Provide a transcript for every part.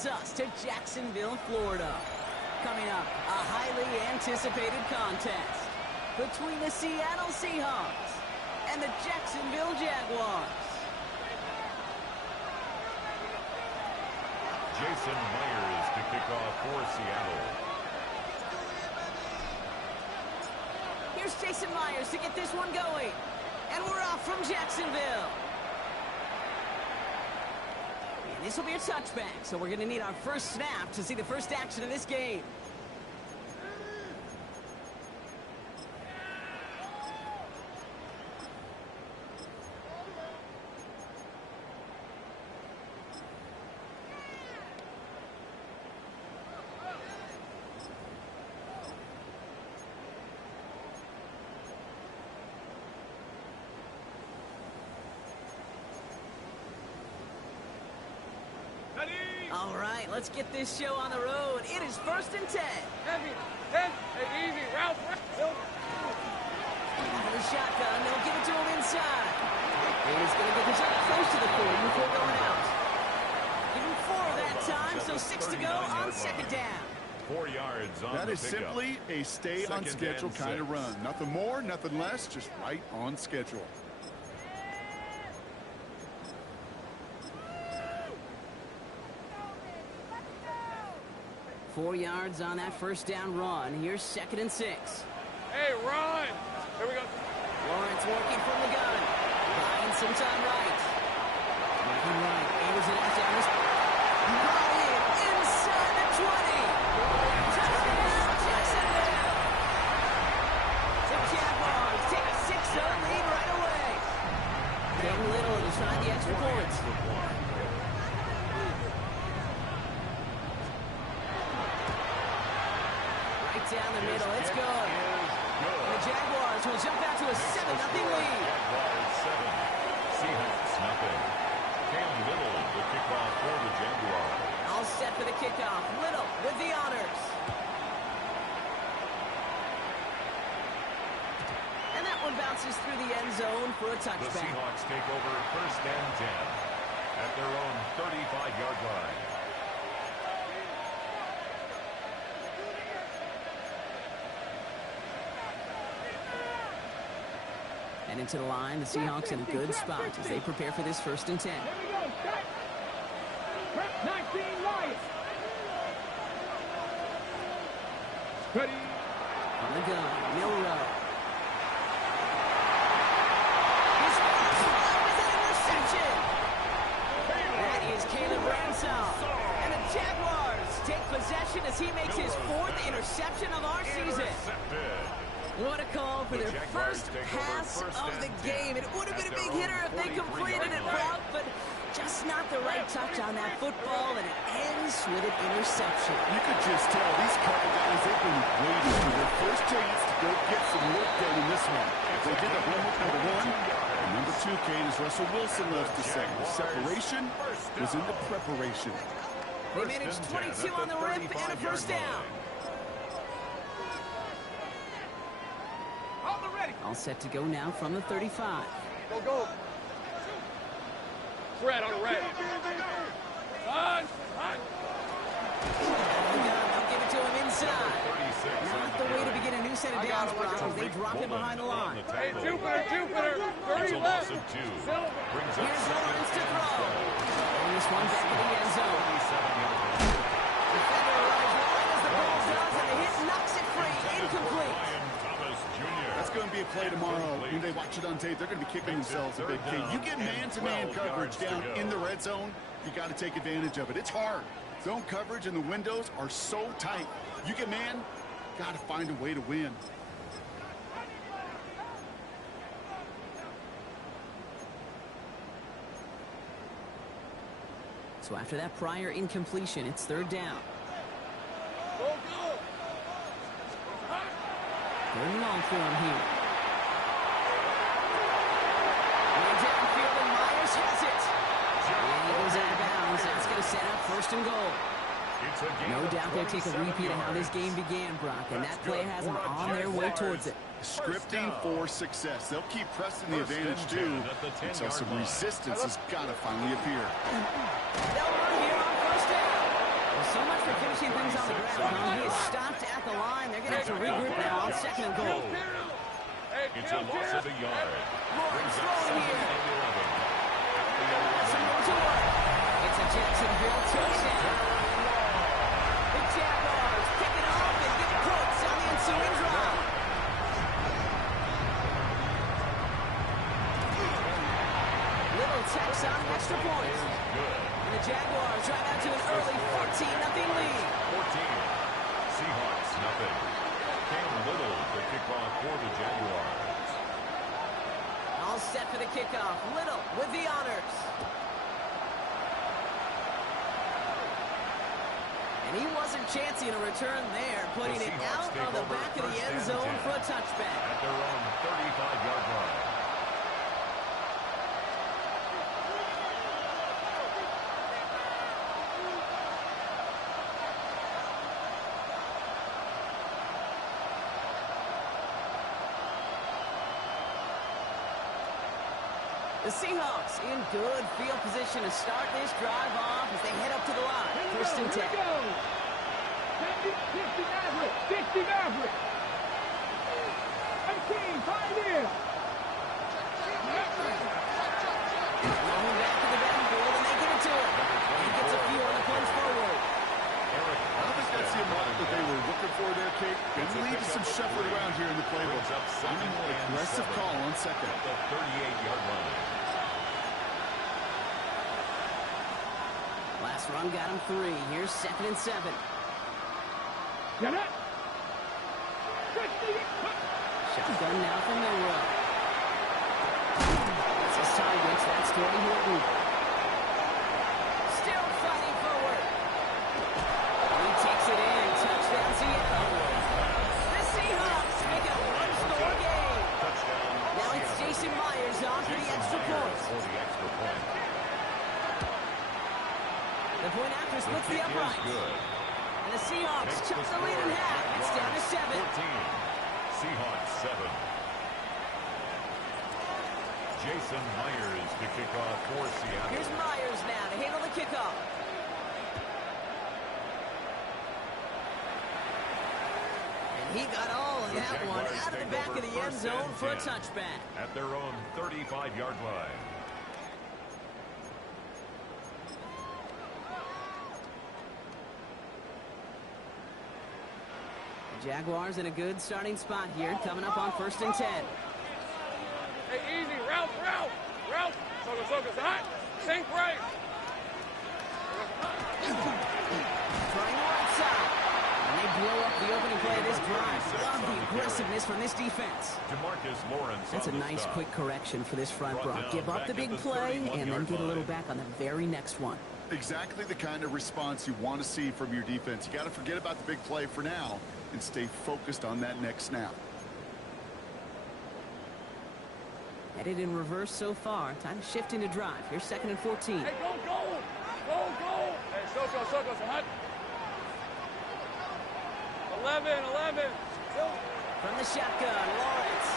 brings us to Jacksonville, Florida. Coming up, a highly anticipated contest between the Seattle Seahawks and the Jacksonville Jaguars. Jason Myers to kick off for Seattle. Here's Jason Myers to get this one going. And we're off from Jacksonville. And this will be a touchback, so we're going to need our first snap to see the first action of this game. All right, let's get this show on the road. It is 1st and 10. Heavy, easy, route. Out of the shotgun, they'll give it to him inside. And he's going to get the shot close to the 40 before going out. Give him 4 that time, so 6 to go on 2nd down. 4 yards on that the is simply a stay on schedule kind of run. Nothing more, nothing less, just right on schedule. 4 yards on that first down run. Here's 2nd and 6. Hey, run! Here we go. Lawrence working from the gun. Buying some time right. Working right. Aims it out down this. Ryan inside the 20. Touchdown, Jacksonville. The Jaguars take a 6-0 lead right away. King Little to try the extra points. Down the middle, it's good. And the Jaguars will jump out to a 7-0 lead. Jaguars 7, Seahawks nothing. Cam Little, the kickoff for the Jaguars. All set for the kickoff. Little with the honors. And that one bounces through the end zone for a The touchback. Seahawks take over 1st and 10 at their own 35-yard line. And into the line, the Seahawks in a good spot as they prepare for this 1st and 10. Here we go, set. Prep 19 Lions. Ready. On the gun, Milrow. His first throw is an interception. That is Caleb Ransall. And the Jaguars take possession as he makes his 4th interception of our season. What a call for their first pass of the game. It would have been a big hitter if they completed it, Brock, but just not the right touch on that football, and it ends with an interception. You could just tell these couple guys, they've been waiting for their first chance to go get some work done in this one. They did the homework number 1. And number 2, Kate, as Russell Wilson loves to say, the separation was in the preparation. They managed 22 on the rip and a 1st down. All set to go now from the 35. Go, go. Fred on the red. Run. They'll give it to him inside. Not the way to begin a new set of downs, Brock, as they drop it behind the line. Hey, Jupiter. 30 left. Here's Lawrence to throw. And this one back to the end zone. Defender arrives right as the ball does, and the hit knocks it free. Incomplete. That's going to be a play tomorrow. When they watch it on tape, they're going to be kicking themselves a big kick. You get man-to-man coverage down in the red zone, you got to take advantage of it. It's hard. Zone coverage and the windows are so tight. You get man, got to find a way to win. So after that prior incompletion, it's 3rd down. Go, go. 3rd and long for him here. Way downfield, and Myers has it. And he goes out of bounds. That's going to set up 1st and goal. No doubt they'll take a repeat of how this game began, Brock, and that play has them on their way towards it. Scripting for success. They'll keep pressing the advantage, too, until some resistance has got to finally appear. They'll run here on 1st down. second and goal. It's a loss of a yard. Lawrence Brings up throwing second here. and 11. Some room to work. It's a Jacksonville touchdown. The Jaguars pick it off and get points on the ensuing drive. Little tacks on the extra point. And the Jaguars drive out to an early 14-0 lead. 14. Seahawks, nothing. Cam Little, the kickoff for the Jaguars. All set for the kickoff. Little with the honors. And he wasn't chancing a return there, putting it out on the back of the end zone for a touchback. At their own 35-yard line. The Seahawks in good field position to start this drive off as they head up to the line. First and 10. 50 Maverick. 50 Maverick. 18, pioneer. Going back to the backfield, and they give it to him. He gets a few on the punch forward. I don't think that's the amount that they were looking for there, Kate. Going to lead to some shuffling around here in the playbook. Aggressive call on second. At the 38-yard line. Last run got him 3. Here's 2nd and 7. Get it. Shotgun now from Milrow. That's his targets. That's Jordy Horton. Still fighting forward. He takes it in. Touchdown Seattle. The Seahawks make it a one-score game. Touchdown. Now it's Jason Myers on for the extra point. For the extra point. The point after splits the uprights. Good. And the Seahawks chop the lead in half. It's down to 7. 14. Seahawks 7. Jason Myers to kick off for Seattle. Here's Myers now to handle the kickoff. And he got all of that one out of the back of the end zone for a touchback. At their own 35-yard line. Jaguars in a good starting spot here, coming up on 1st and 10. Hey, easy. Route. Soga, hot. Sink right. Trying the right side. And they blow up the opening play of this drive. Love the aggressiveness from this defense. DeMarcus Lawrence. That's a nice quick correction for this front Brought row. down Give up back the at big the play and then 31-yard get a little line. back on the very next one. Exactly the kind of response you want to see from your defense. You got to forget about the big play for now and stay focused on that next snap. Headed in reverse so far. Time to shift into drive. Here's 2nd and 14. Hey, go. Hey, Soga, hot. 11. From the shotgun, Lawrence.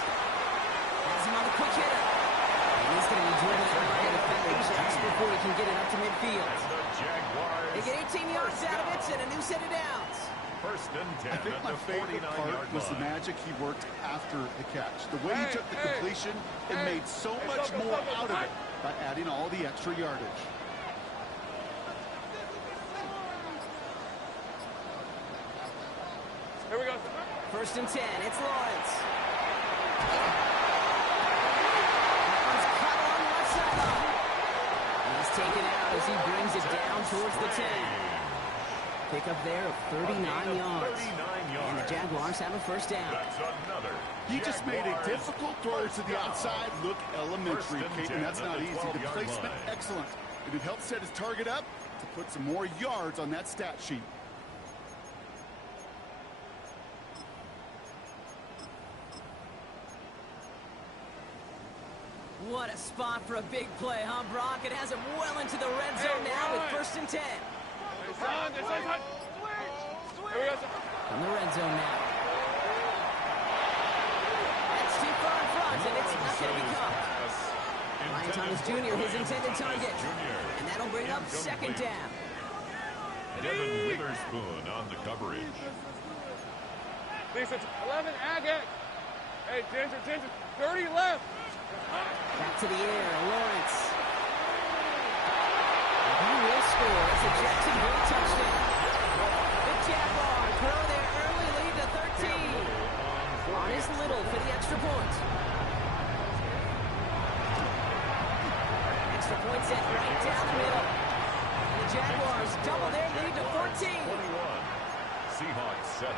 Has him on the quick hitter. And he's going to be driven out by a defender just before he can get it up to midfield. And the Jaguars. They get 18 yards out of it and a new set of downs. 1st and 10 I think at my the favorite 49-yard part was the line. magic he worked after the catch. The way he took the completion and made so much Soga, more Soga, out of hot. it by adding all the extra yardage. Here we go. 1st and 10. It's Lawrence. He's cut on the left sideline. He's taken out as he brings it down towards the 10. Pick up there of 39 yards. 39 yards. And the Jaguars have a 1st down. That's another. He just made a Jaguars difficult throw to the outside look elementary, 1st and Kate, 10 and that's at not the easy. The 12-yard placement, line. excellent. And it helped set his target up to put some more yards on that stat sheet. What a spot for a big play, huh, Brock? It has him well into the red zone now with 1st and 10. Hey, son, hot. Here we go. From the red zone now. That's too far in front, and it's not going to be caught. Ryan Thomas Jr., his intended target. And that'll bring up 2nd down. Devin Witherspoon on the coverage. Lisa, 11, Agate. Hey, Ginger, 30 left. Back to the air, Lawrence. And he will score. It's a Jacksonville touchdown. The Jaguars grow their early lead to 13. On his Little for the extra point. Extra point set right down the middle. And the Jaguars double their lead to 14. 21. Seahawks 7.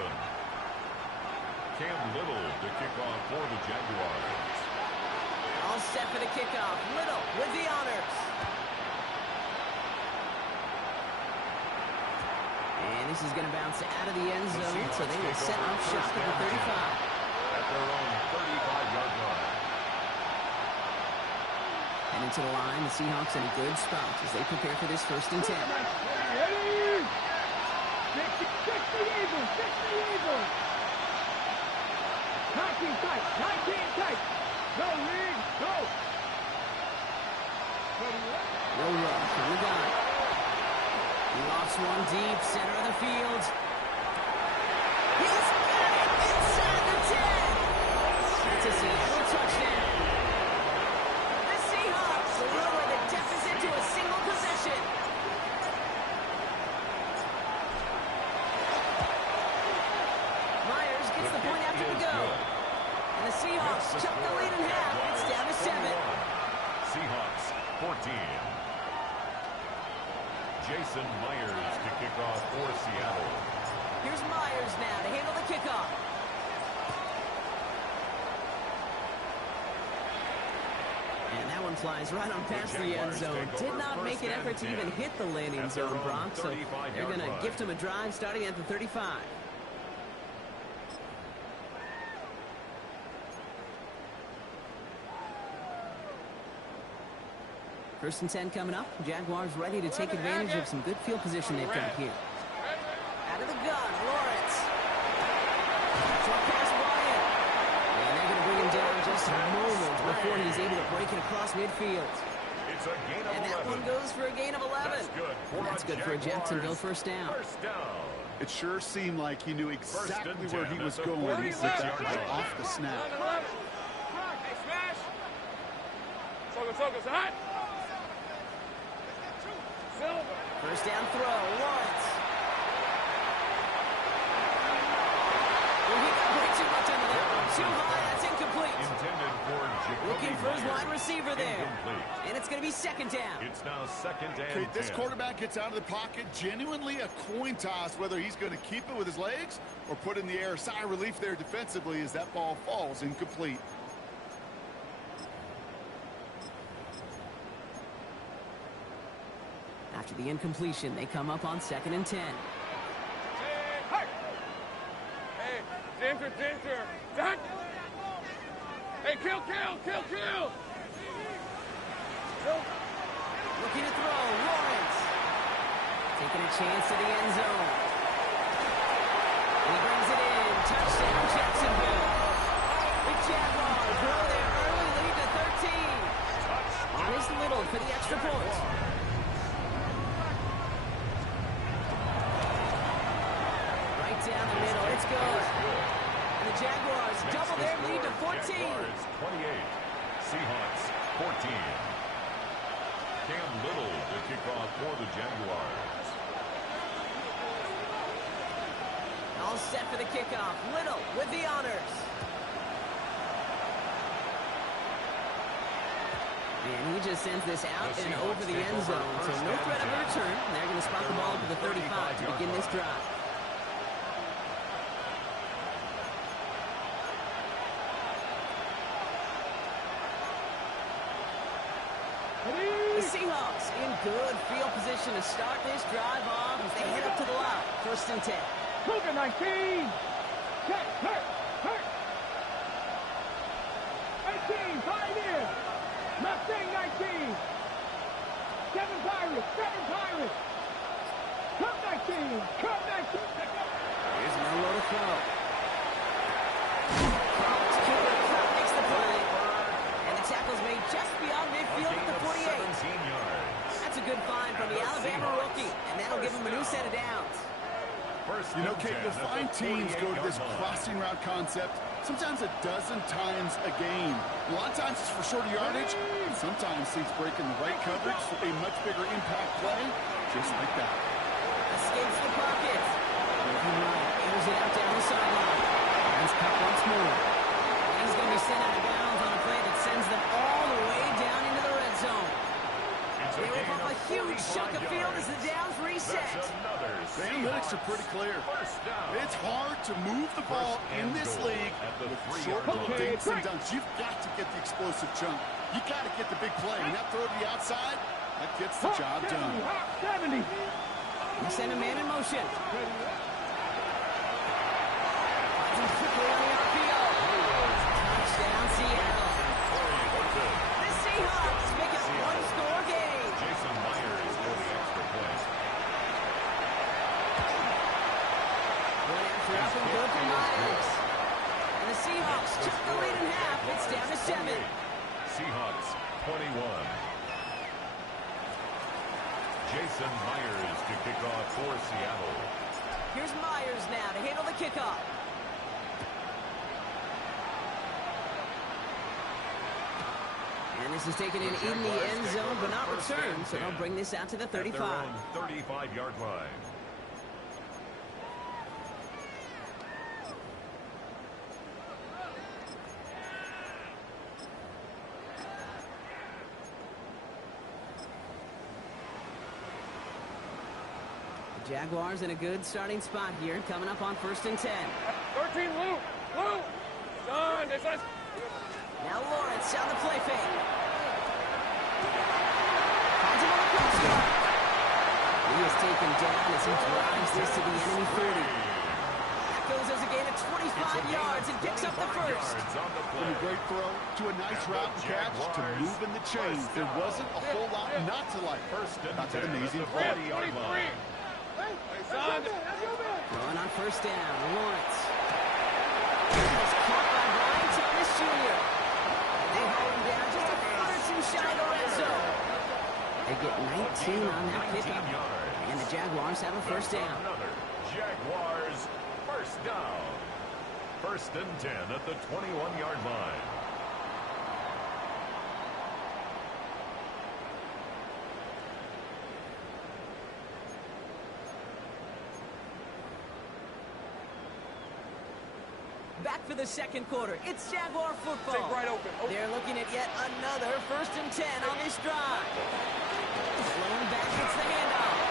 Cam Little to kick off for the Jaguars. All set for the kickoff. Little with the honors. And this is going to bounce out of the end zone, so they will set off shop at the 35. At their own 35-yard line. And into the line, the Seahawks in a good spot as they prepare for this 1st and 10. Ready? 60 Eagles, 60 Eagles. 19 tight, 19 tight. Go, Reed, go. No run from the gun. He lofts one deep, center of the field. He's got it inside the 10. It's a Seattle touchdown. The Seahawks lower the deficit to a single possession. Myers gets the point after the go. And the Seahawks chop the lead in half. It's down to 7. Seahawks 14. Jason Myers to kick off for Seattle. Here's Myers now to handle the kickoff. And that one flies right on past the end zone. Did not make an effort to even hit the landing zone, Brock. So they're going to gift him a drive starting at the 35. First and 10 coming up. Jaguars ready to take advantage of some good field position they've got here. Out of the gun, Lawrence. Short pass, Wyatt. And they're going to bring him down just a moment before he's able to break it across midfield. It's a gain of 11. And that one goes for a gain of 11. That's good for a Jacksonville first down. First down. It sure seemed like he knew exactly where he was going when he said that right off the snap. Hey, smash. Focus, hot. Silver. First down throw, Lawrence. Well, he got way too much under that one. Too high, that's incomplete. Intended for Jacoby Looking for his Myers. wide receiver there. Incomplete. And it's going to be 2nd down. It's now 2nd and Okay, this 10. quarterback gets out of the pocket, genuinely a coin toss whether he's going to keep it with his legs or put in the air. Sigh of relief there defensively as that ball falls incomplete. After the incompletion, they come up on 2nd and 10. Hey, Ginger. Duck. Hey, kill. Looking to throw, Lawrence. Taking a chance to the end zone. And he brings it in. Touchdown, Jacksonville. The Jaguars grow their early lead to 13. On his Little for the extra point. Right down the middle, it's good. And the Jaguars double their lead to 14. Jaguars 28. Seahawks 14. Cam Little to kick off for the Jaguars. All set for the kickoff. Little with the honors. And he just sends this out and over the end zone. So no threat of a return. And they're going to spot the ball to the 35 to begin this drive. The Seahawks in good field position to start this drive off as they head up to the line. 1st and 10. Cougar 19. Check, hurt. 18, 5 in. Mustang 19. 7 Pirates. Come 19. Here's Monroe to throw. Cup makes the play. And the tackle's made just beyond midfield at the 48. 17 yards. That's a good find from the Alabama rookie. And that'll give him a new set of downs. First You know, and Kate, 10 you'll at find the teams go to this 48-yard line. crossing route concept sometimes a dozen times a game. A lot of times it's for shorter yardage, and sometimes things break in the right coverage for a much bigger impact play, just like that. Escapes the pocket. Moving right, airs it out down the sideline. Runs cut once more. And he's going to be sent out of bounds on a play that sends them all the way down into the red zone. It's They rip gain up a huge 45 chunk of field as yards. the downs reset. That's another The analytics are pretty clear. First down. It's hard to move the ball in this league with short little dinks and dunks. You've got to get the explosive chunk. You got to get the big play. And that throw to the outside, that gets the job done. 70. We send a man in motion. Finds him quickly on the RPO. Touchdown, Seattle. The Seahawks make it a one-score game. Jason Myers for the extra point. One after up and good for Myers. And the Seahawks took the lead in half. It's down to 7. Seahawks 21. Jason Myers to kick off for Seattle. Here's Myers now to handle the kickoff. And this is taken in the end zone, but not returned, so they'll bring this out to the At their 35. own 35-yard line. The Jaguars in a good starting spot here, coming up on 1st and 10. 13, Lou. Lou. Son, this is... Now Lawrence down the play fake. Finds him on the crossbar. He is taken down as he drives this to the enemy 30. That goes as a gain of 25 yards and picks up the first. From a great throw to a nice route and catch to move in the chains. There wasn't a whole lot not to like. Not that amazing play. 23. Hey, son. Going on 1st down, Lawrence. It's caught by Brian Thomas Jr. They haul him down just a foot or two shy of the red zone. They get 19 on that pickup. And the Jaguars have a 1st down. Another Jaguars first down. 1st and 10 at the 21-yard line. Back for the second quarter. It's Jaguar football. Take right open. They're looking at yet another 1st and 10 on this drive. Flowing back gets the handoff.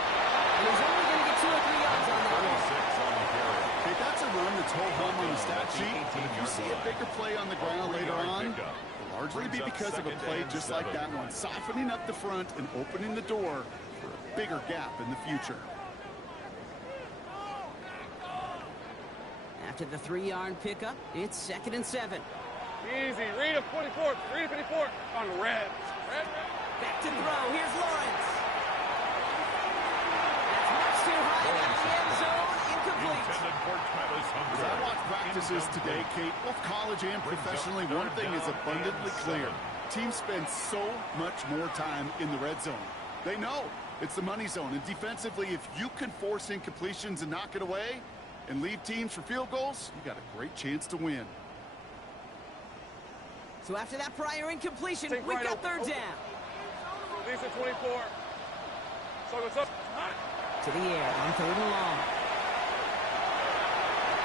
And he's only going to get 2 or 3 yards on that one. 6 on the carry. Hey, that's a run that's whole home on the stat sheet. But if you see a bigger play on the ground later on, it'll largely be because of a play just like that one, softening up the front and opening the door for a bigger gap in the future. After the 3-yard pickup, it's 2nd and 7. Easy. Read him, 44. Read him, 54. On the red. Red. Back to throw. Here's Lawrence. That's much too high in the end zone. Incomplete. Intended for Travis As I Hunter. watch practices today, Kate, both college and professionally, one thing is abundantly clear. Teams spend so much more time in the red zone. They know it's the money zone. And defensively, if you can force incompletions and knock it away and leave teams for field goals, you got a great chance to win. So after that prior incompletion, Take we've right got open. 3rd down. Lisa, 24. So what's up? To the air on 3rd and long.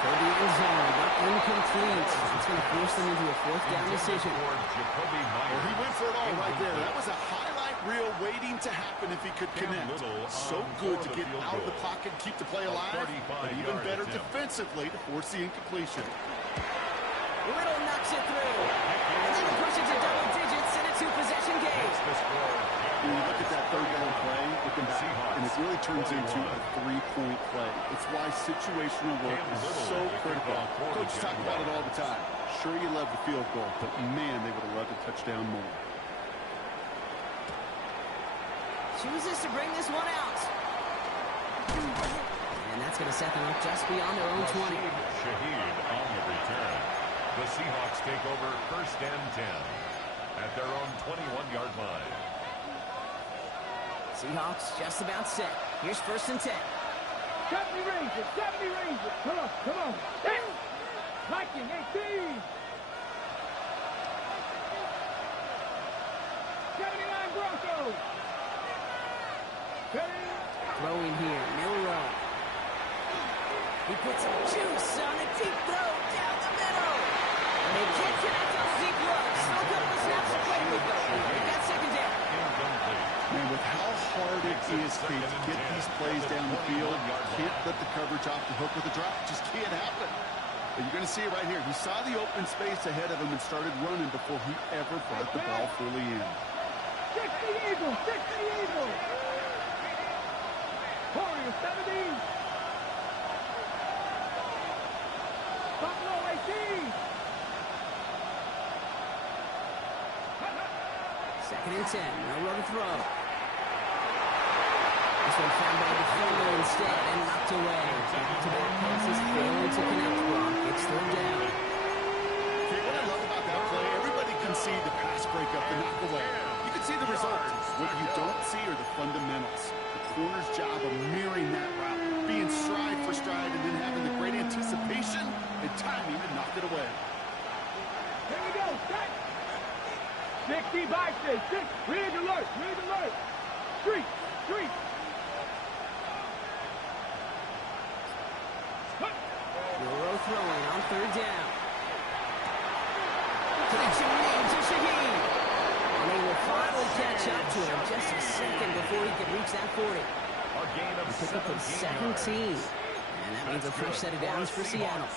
For the end zone, but incomplete. It's going to force them into a 4th down decision. For Jacoby Myers. Well, he went for it all right there. That was a highlight reel waiting to happen if he could connect. So good to get out of the pocket, keep the play alive, but even better defensively to force the incompletion. Little knocks it through. And then they push it to double digits in a 2-possession game. When you look at that 3rd down play, looking back, and it really turns into a 3-point play. It's why situational work is so critical. Coaches talk about it all the time. Sure, you love the field goal, but man, they would have loved a touchdown more. Chooses to bring this one out. And that's going to set them up just beyond their own 20. Shaheed on the return. The Seahawks take over 1st and 10 at their own 21-yard line. Seahawks just about set. Here's 1st and 10. 70 Rangers, 70 Rangers. Come on, come on. Viking, 18. 79 Broncos. Throwing here, Milroe. He puts some juice on a deep throw down the middle. And they can't connect on the deep look. Still a couple of snaps to play with, though. They got second down. Man, with how hard it is to get these plays down the field, can't let the coverage off the hook with a drop. Just can't happen. But you're going to see it right here. He saw the open space ahead of him and started running before he ever brought the ball fully in. 60 Eagles, 60 Eagles. Warriors, 70. Buffalo, 18. Second and 10. No room to throw. This one found by the defender instead and knocked away. Back-to-back passes failing to connect. Brock gets thrown down. Okay, what I love about that play, everybody can see the pass breakup, the knock away. You can see the result. What you don't see are the fundamentals. The corner's job of mirroring that route, being stride for stride, and then having the great anticipation and timing to knock it away. Here we go, set. 60 Vikings, 6. Rig alert, rig alert. Street, street. Milroe throwing on third down. Connection made to Shaheed. And he will finally catch up to him just a second before he can reach that 40. A gain of Pick up of 17. And that means a fresh set of downs for Seattle.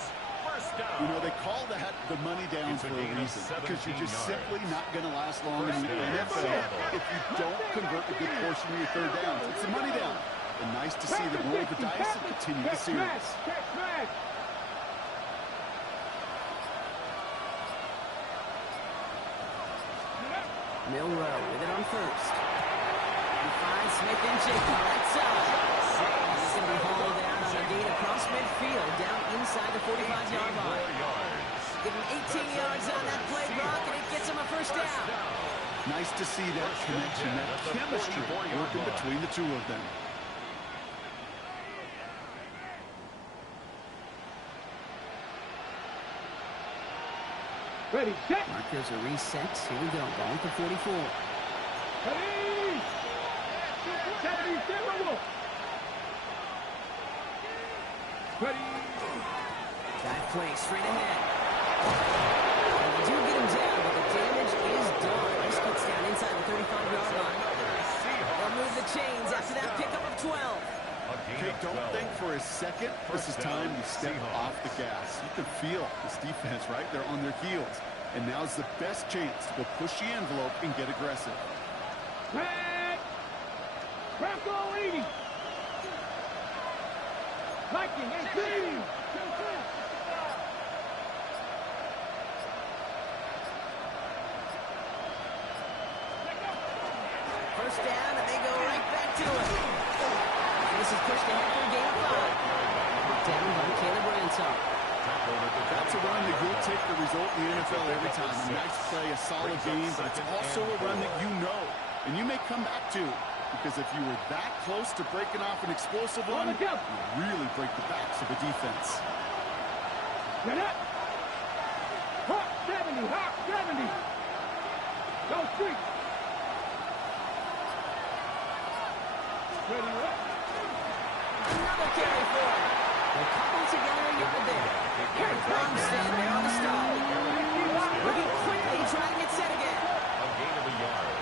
You know, they call that the money down for a reason, because you're just simply not going to last long in the NFL if you don't convert a good portion of your third downs. It's the money down. And nice to see them roll the dice and continue the series. Milroe with it on first. He finds Smith-Njigba right side. He's going to be hauled down on a gain across midfield, down inside the 45-yard line. Give him 18 yards on that play, Brock, and it gets him a first down. Nice to see that connection, that chemistry working between the two of them. Ready, set. Markers are reset. Here we go. Ball with the 44. Ready. 70 Timberwolves. Ready. Drive play straight ahead. And they do get him down, but the damage is done. This gets down inside the 35-yard line. They'll move the chains after that pickup of 12. Okay, don't think for a second this is time to step off the gas. You can feel this defense right there on their heels. And now's the best chance to go push the envelope and get aggressive. Red. Bronco 80. Viking 18. First down, and they go right back to it. And this is pushed ahead for a gain of 5. Down by Caleb Ransall. That's a run that you'll take the result in the NFL every time. A nice play, a solid game, but it's also a run that you know and you may come back to, because if you were that close to breaking off an explosive one, you really break the backs of the defense. Get up. Hawk 70, Hawk 70. Go street. Ready, what? Another carry for him. They're coupled together a yard there. Here comes Stan there on the stop. Looking quickly, trying to get set again. A gain of a yard.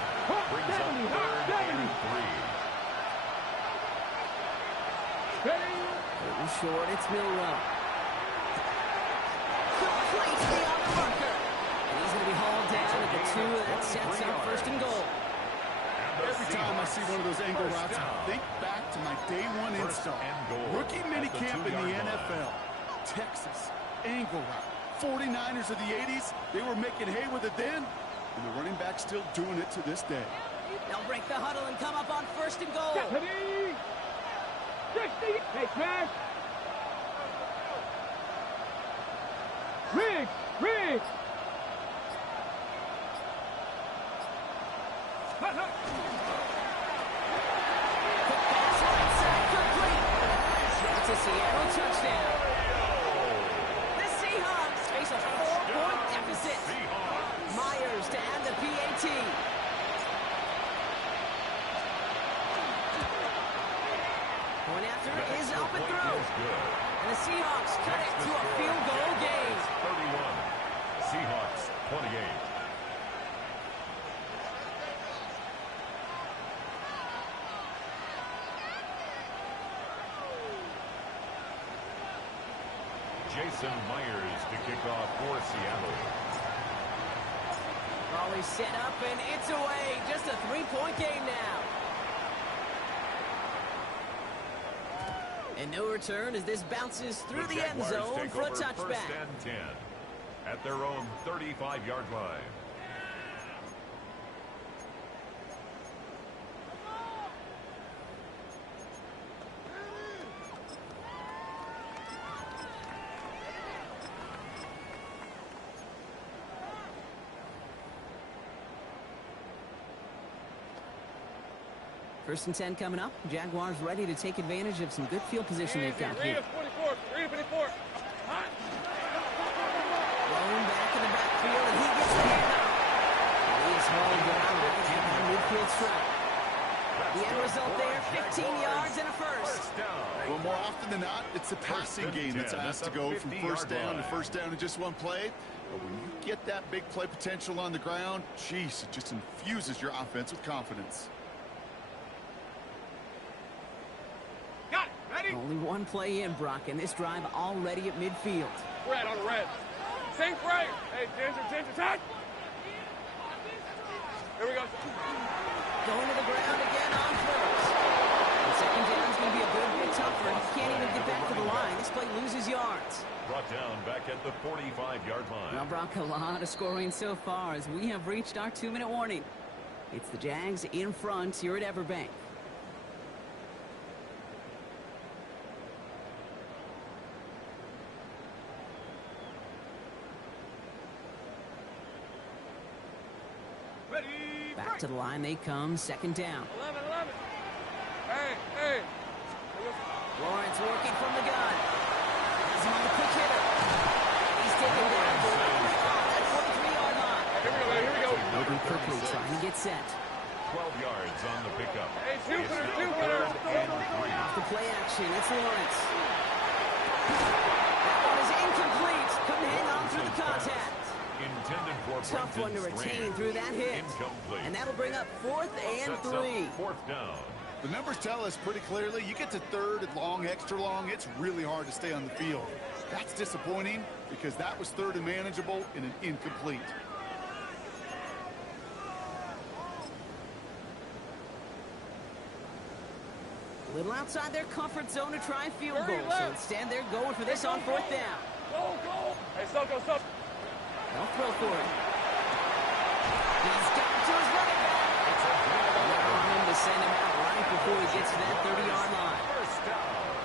Brings up third and 3. Ready. Little short, it's Milroe. Complete beyond the marker. And he's going to be hauled down at the 2. That sets up first and goal. Every time I see one of those angle routes, I think back to my day one install. Rookie minicamp in the NFL. Texas, angle route. 49ers of the 80s, they were making hay with it then, and the running back's still doing it to this day. They'll break the huddle and come up on first and goal. Ready. 60. Take pass. Riggs. Riggs. Hut, hut. Quick pass right side, complete. That's a Seattle touchdown. The Seahawks face a 4-point deficit. Myers to add the PAT. Point after is up and through. And the Seahawks cut it to a field goal game. 31. Seahawks 28. Jason Myers to kick off for Seattle. Always set up and it's away. Just a 3-point game now. And no return as this bounces through the end zone for a touchback. First and 10 at their own 35-yard line. First and 10 coming up. Jaguars ready to take advantage of some good field position they've got here. 44. Thrown back in the backfield, and he gets the handoff. He is hauled down right at the midfield stripe. The end result there, 15 yards and a first. Well, more often than not, it's a passing game that's asked to go from first down in just one play. But when you get that big play potential on the ground, geez, it just infuses your offense with confidence. Only one play in, Brock, and this drive already at midfield. Red on the red. Sink right. Hey, Ginger, touch. Here we go. Going to the ground again on first. The second down is going to be a good bit tougher. He can't even get back to the line. This play loses yards. Brought down back at the 45-yard line. Well, Brock, a lot of scoring so far as we have reached our 2-minute warning. It's the Jags in front here at Everbank. Back to the line they come, second down. 11. Hey. Lawrence working from the gun. Has him on the quick hitter. He's taken down that 43-yard line. Here we go. Logan quickly trying to get set. 12 yards on the pickup. Hey, Jupiter. Off the play action, it's Lawrence. That one is incomplete. Couldn't hang on through the contact. Intended for Tough one to retain through that hit. Incomplete. And that'll bring up 4th and 3. Fourth down. The numbers tell us pretty clearly, you get to third and long, extra long, it's really hard to stay on the field. That's disappointing because that was third and manageable and an incomplete. A little outside their comfort zone to try field goal. So instead, they're going for this on 4th down. Go. Hey, stop. They'll throw for it. He's got to his running back. Allow him to send him out right before he gets to that 30-yard line.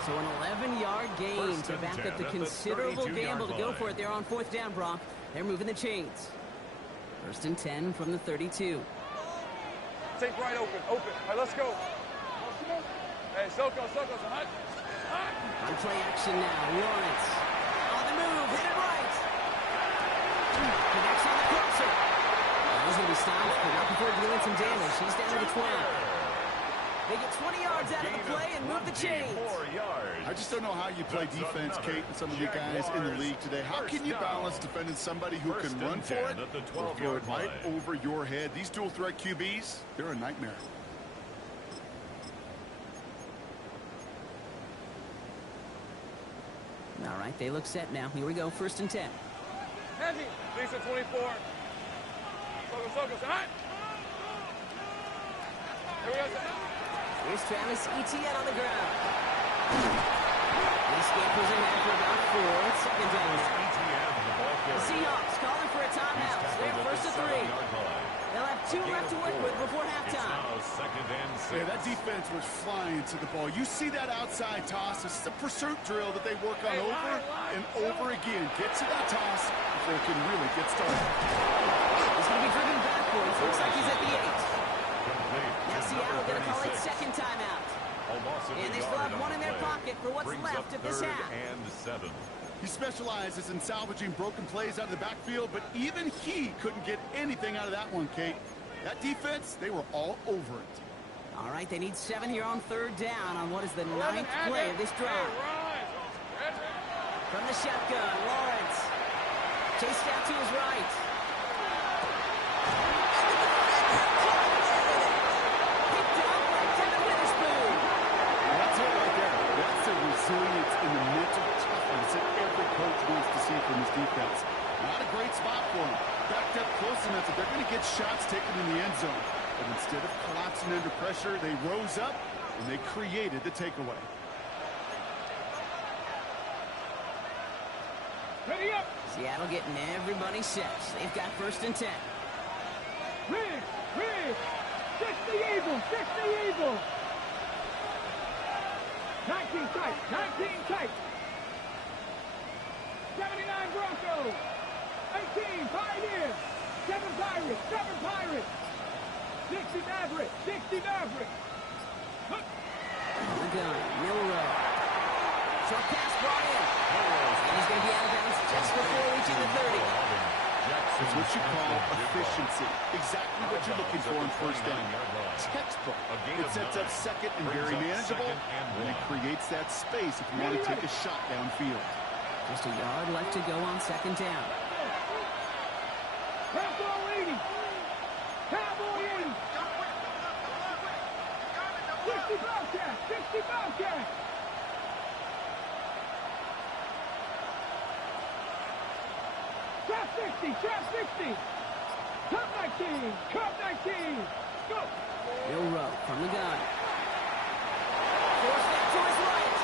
So an 11-yard gain to back up the considerable gamble to go for it there on 4th down, Brock. They're moving the chains. First and 10 from the 32. Take right open. All right, let's go. Hey, Soko, hot. On play action now, Lawrence. On the move, hit it right. Connects on the crosser. He's going to be stopped, but not before dealing some damage. He's down to the 12. They get 20 yards out of the play and move the chains. I just don't know how you play defense, Kate, and some of you guys in the league today. How can you balance defending somebody who can run for it or throw it right over your head? These dual threat QBs, they're a nightmare. All right, they look set now. Here we go, first and 10. Heavy. Lisa 24. Soko, hot. Here we go. Here's Travis Etienne on the ground. He scampers in there for about 4. It's second down now. The Seahawks calling for a timeout. They're first to 3. They'll have 2 left to work with before halftime. Yeah, that defense was flying to the ball. You see that outside toss. This is a pursuit drill that they work on over and over again. Get to that toss before it can really get started. He's going to be driven backwards. Looks like he's at the 8. Now Seattle going to call it second timeout. And they still have one in their pocket for what's left of this half. And 7. He specializes in salvaging broken plays out of the backfield, but even he couldn't get anything out of that one, Kate. That defense, they were all over it. All right, they need 7 here on 3rd down on what is the 9th play of this drive. From the shotgun, Lawrence. Chased out to his right. Picked up by Devin Witherspoon. That's it right there. That's the resilience and the mental toughness that every coach wants to see from his defense. Not a great spot for him. Backed up close enough that they're going to get shots taken in the end zone. But instead of collapsing under pressure, they rose up and they created the takeaway. Ready up. Seattle getting everybody set. They've got 1st and 10. Rig. 60 Eagles. 19 tight. 79 Broncos. 18 Pioneers. 7 Pirates. 60 Mavericks. On the gun, Milrow. Short pass brought in. And he's going to be out of bounds just before reaching the 30. It's what you call efficiency. Exactly what you're looking for in 1st down. Textbook. It sets up 2nd and very manageable, and it creates that space if you want to take a shot downfield. Just a yard left to go on 2nd down. Cowboy 80. 60 Bobcats. Trap 60. Cup 19. Go. Milrow from the gun. Forced back to his right.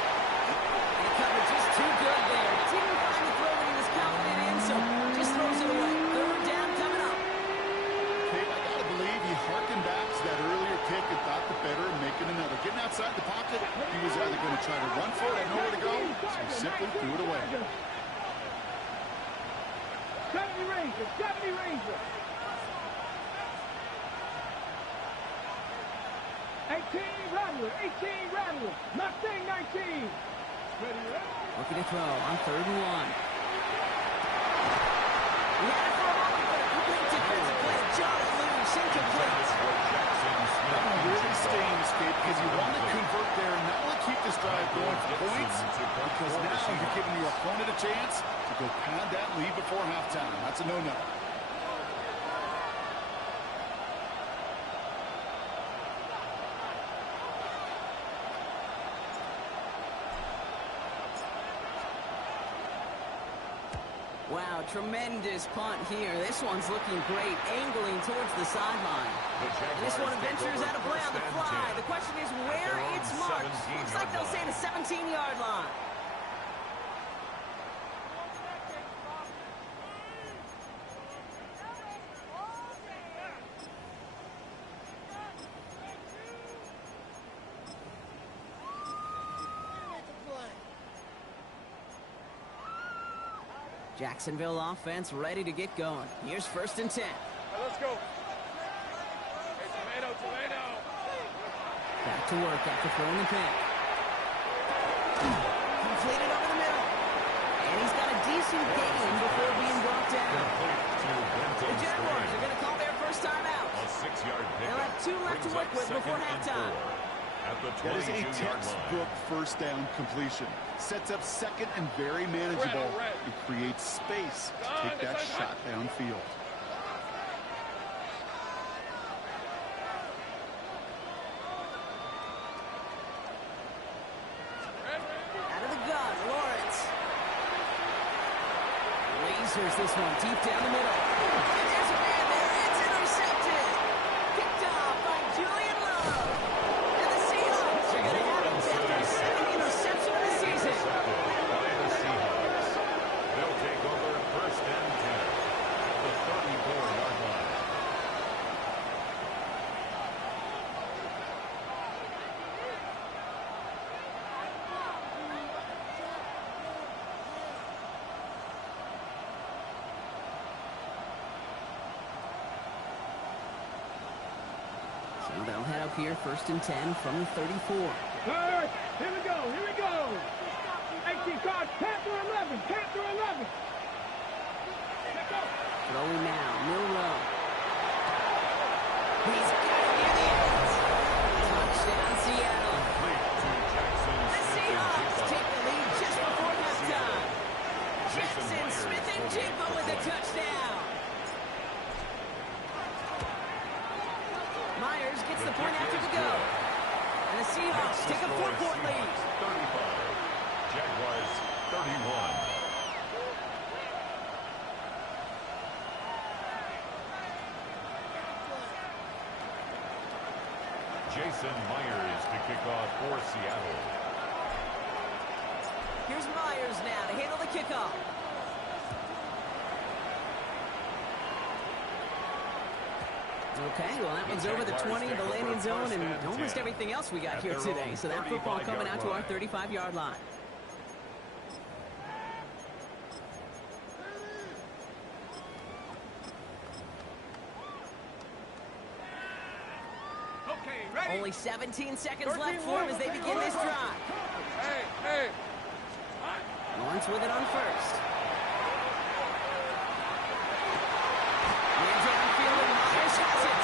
And the coverage is too good there. Didn't find the throw that he was confident in, so just throws it away. 3rd down coming up. Kate, I gotta believe he harkened back to that earlier kick and thought the better of making another. Getting outside the pocket, he was either going to try to run for it or nowhere to go, so he simply threw it away. 70 Rangers. 18 Rattler. Mustang 19. Looking to throw on 3rd and 1. He had it for a moment, but a complete defensive play. John loose, incomplete. Really staying escape because you want to convert there and not only keep this drive going for points, because now you're giving your opponent a chance to go pad that lead before halftime. That's a no-no. Wow, tremendous punt here. This one's looking great, angling towards the sideline. And this one ventures out of play on the fly. The question is where it's marked. Looks like they'll say the 17-yard line. Jacksonville offense ready to get going. Here's 1st and 10. Let's go. Hey, tomato. Back to work after throwing the pick. Completed over the middle. And he's got a decent gain before being brought down. The Jaguars are going to call their first time out. A 6-yard pickup. They'll have 2 left to work with before halftime. At the That is a 22-yard textbook line. 1st down completion. Sets up 2nd and very manageable. It creates space to take that shot downfield. Out of the gun, Lawrence. Lasers this one deep down the middle. And there's a man there. It's intercepted. Picked off by Julian Love. And the Seahawks are going to have it after the 2nd interception of the season. By the Seahawks. They'll take over 1st and 10 at the 34-yard line. So they'll head up here 1st and 10 from the 34. Third. Here we go. Here we go. 18 cards. Panther 11. Panther 11. Let's go. Throwing now. Milrow. He's got it near the end. Touchdown, Seattle. The Seahawks take the lead just before halftime. Jackson Smith-Njigba with a touchdown. Myers gets the point after the go. And the Seahawks take a 4-point lead. 35. Jaguars 31. Jason Myers to kick off for Seattle. Here's Myers now to handle the kickoff. Okay, well, that one's over the 20, the landing zone, and almost everything else we got here today. So that football coming out to our 35-yard line. Okay, ready? Only 17 seconds left for them as they begin this drive. Hey. Lawrence with it on first. And downfield, and Myers has it.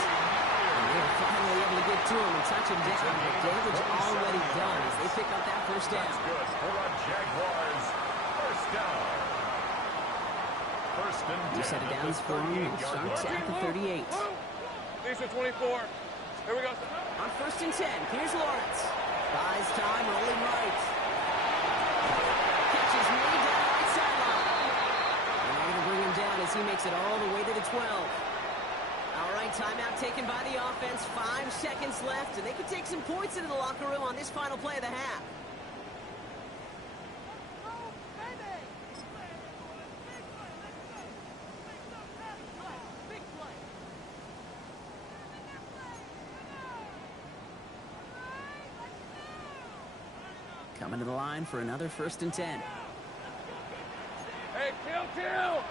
And they're finally able to get to him and touch him down. The damage already done as they pick up that first down. Good for the Jaguars. First down. First and 10. New set of downs for him. It starts at the 38. These are 24. Here we go. On first and 10, here's Lawrence. Buys time, rolling right. Catches me down the right sideline. And they're going to bring him down as he makes it all the way to the 12. All right, timeout taken by the offense. 5 seconds left, and they can take some points into the locker room on this final play of the half. Coming to the line for another first and 10. Hey, Till!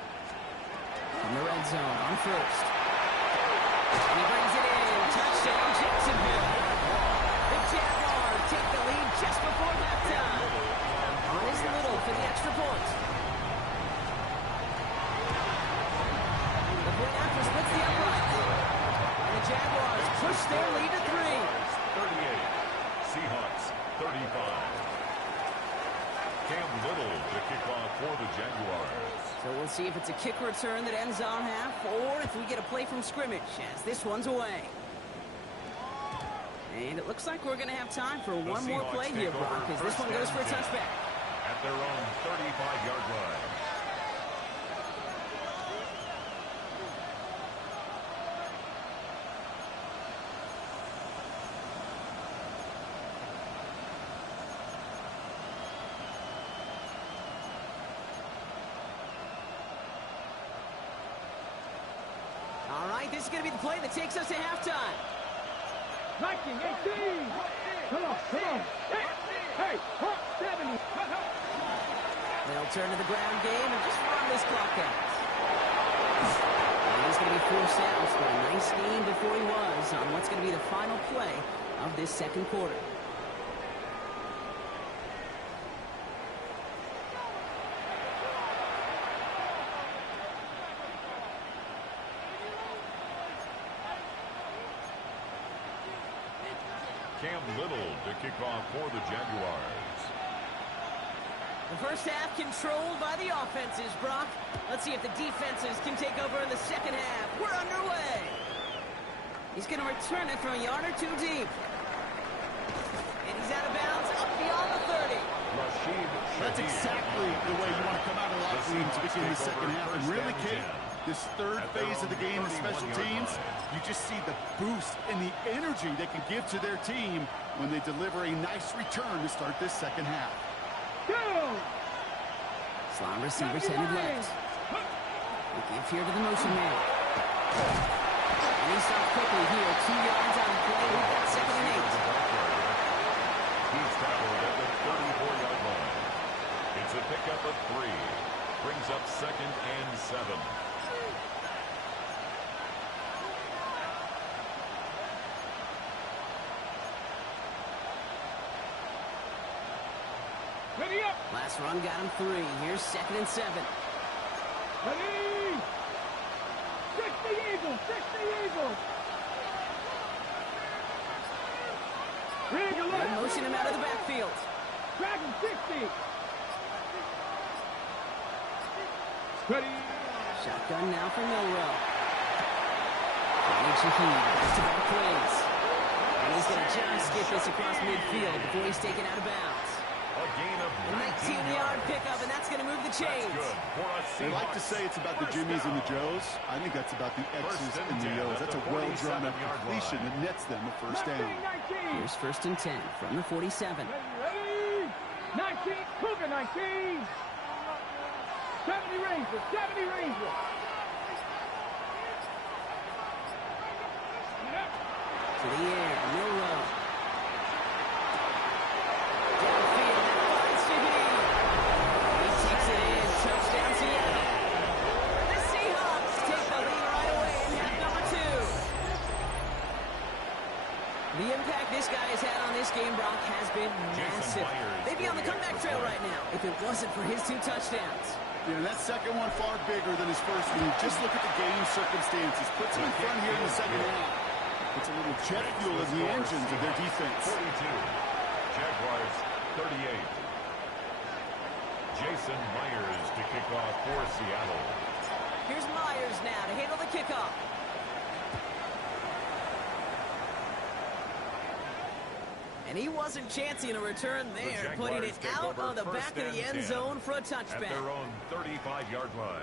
In the red zone on first. And he brings it in. Touchdown, Jacksonville. The Jaguars take the lead just before halftime. Honest Little for the extra point. The point after splits the upright. And the Jaguars push their lead to 3. 38. Seahawks 35. Cam Little to kick off for the Jaguars. So we'll see if it's a kick return that ends on half or if we get a play from scrimmage as this one's away. And it looks like we're going to have time for one more play here, Brock, as this one goes for a touchback. At their own 35-yard line. All right, this is going to be the play that takes us to halftime. 19, 18. Come on. Hey, 70. They'll turn to the ground game and just run this clock out. And he's going to be forced out. It's been a nice game before he was on what's going to be the final play of this second quarter. Cam Little to kick off for the Jaguars. The first half controlled by the offenses, Brock. Let's see if the defenses can take over in the second half. We're underway. He's going to return it from a yard or two deep. And he's out of bounds up beyond the 30. That's exactly the way you want to come out of the locker room to begin the second half. And really, Kate, this third phase of the game, the special teams, you just see the boost and the energy they can give to their team when they deliver a nice return to start this second half. Slot receivers headed left. They give here to the motion man. And he stopped quickly here. 2 yards on the play. We've got second and 8. He's tackled at the 34-yard line. It's a pickup of 3. Brings up second and 7. Last run got him 3. Here's 2nd and 7. Ready! 60 Eagles! 60 Eagles! Rig alert! They'll motion him out of the backfield. Dragon 60! Ready! Shotgun now for Milrow. Shaheed, back-to-back plays. And he's going to just get this across midfield before he's taken out of bounds. A gain of A 19-yard pickup, and that's going to move the chains. Good for a They like to Seahawks. say it's about the Jimmies and the Joes. I think that's about the X's and the O's. That's a well-drawn-up completion that nets them a first down. Mustang 19! Here's 1st and 10 from the 47. Ready? 19! Cougar 19! 70 Rangers! 70 Rangers! To the air, Milrow. Downfield, that finds Shaheed. He takes it in, touchdown Seattle. The Seahawks take the lead right away in half number 2. The impact this guy has had on this game, Brock, has been massive. They'd be on the comeback trail right now if it wasn't for his 2 touchdowns. Yeah, that second one far bigger than his first one. Just look at the game circumstances. Puts him in front here in the second half. It's a little jet fuel in the engines of their defense. 42. Jaguars 38. Jason Myers to kick off for Seattle. Here's Myers now to handle the kickoff. And he wasn't chancing a return there, putting it out on the back of the end zone for a At touchback. their own 35-yard line.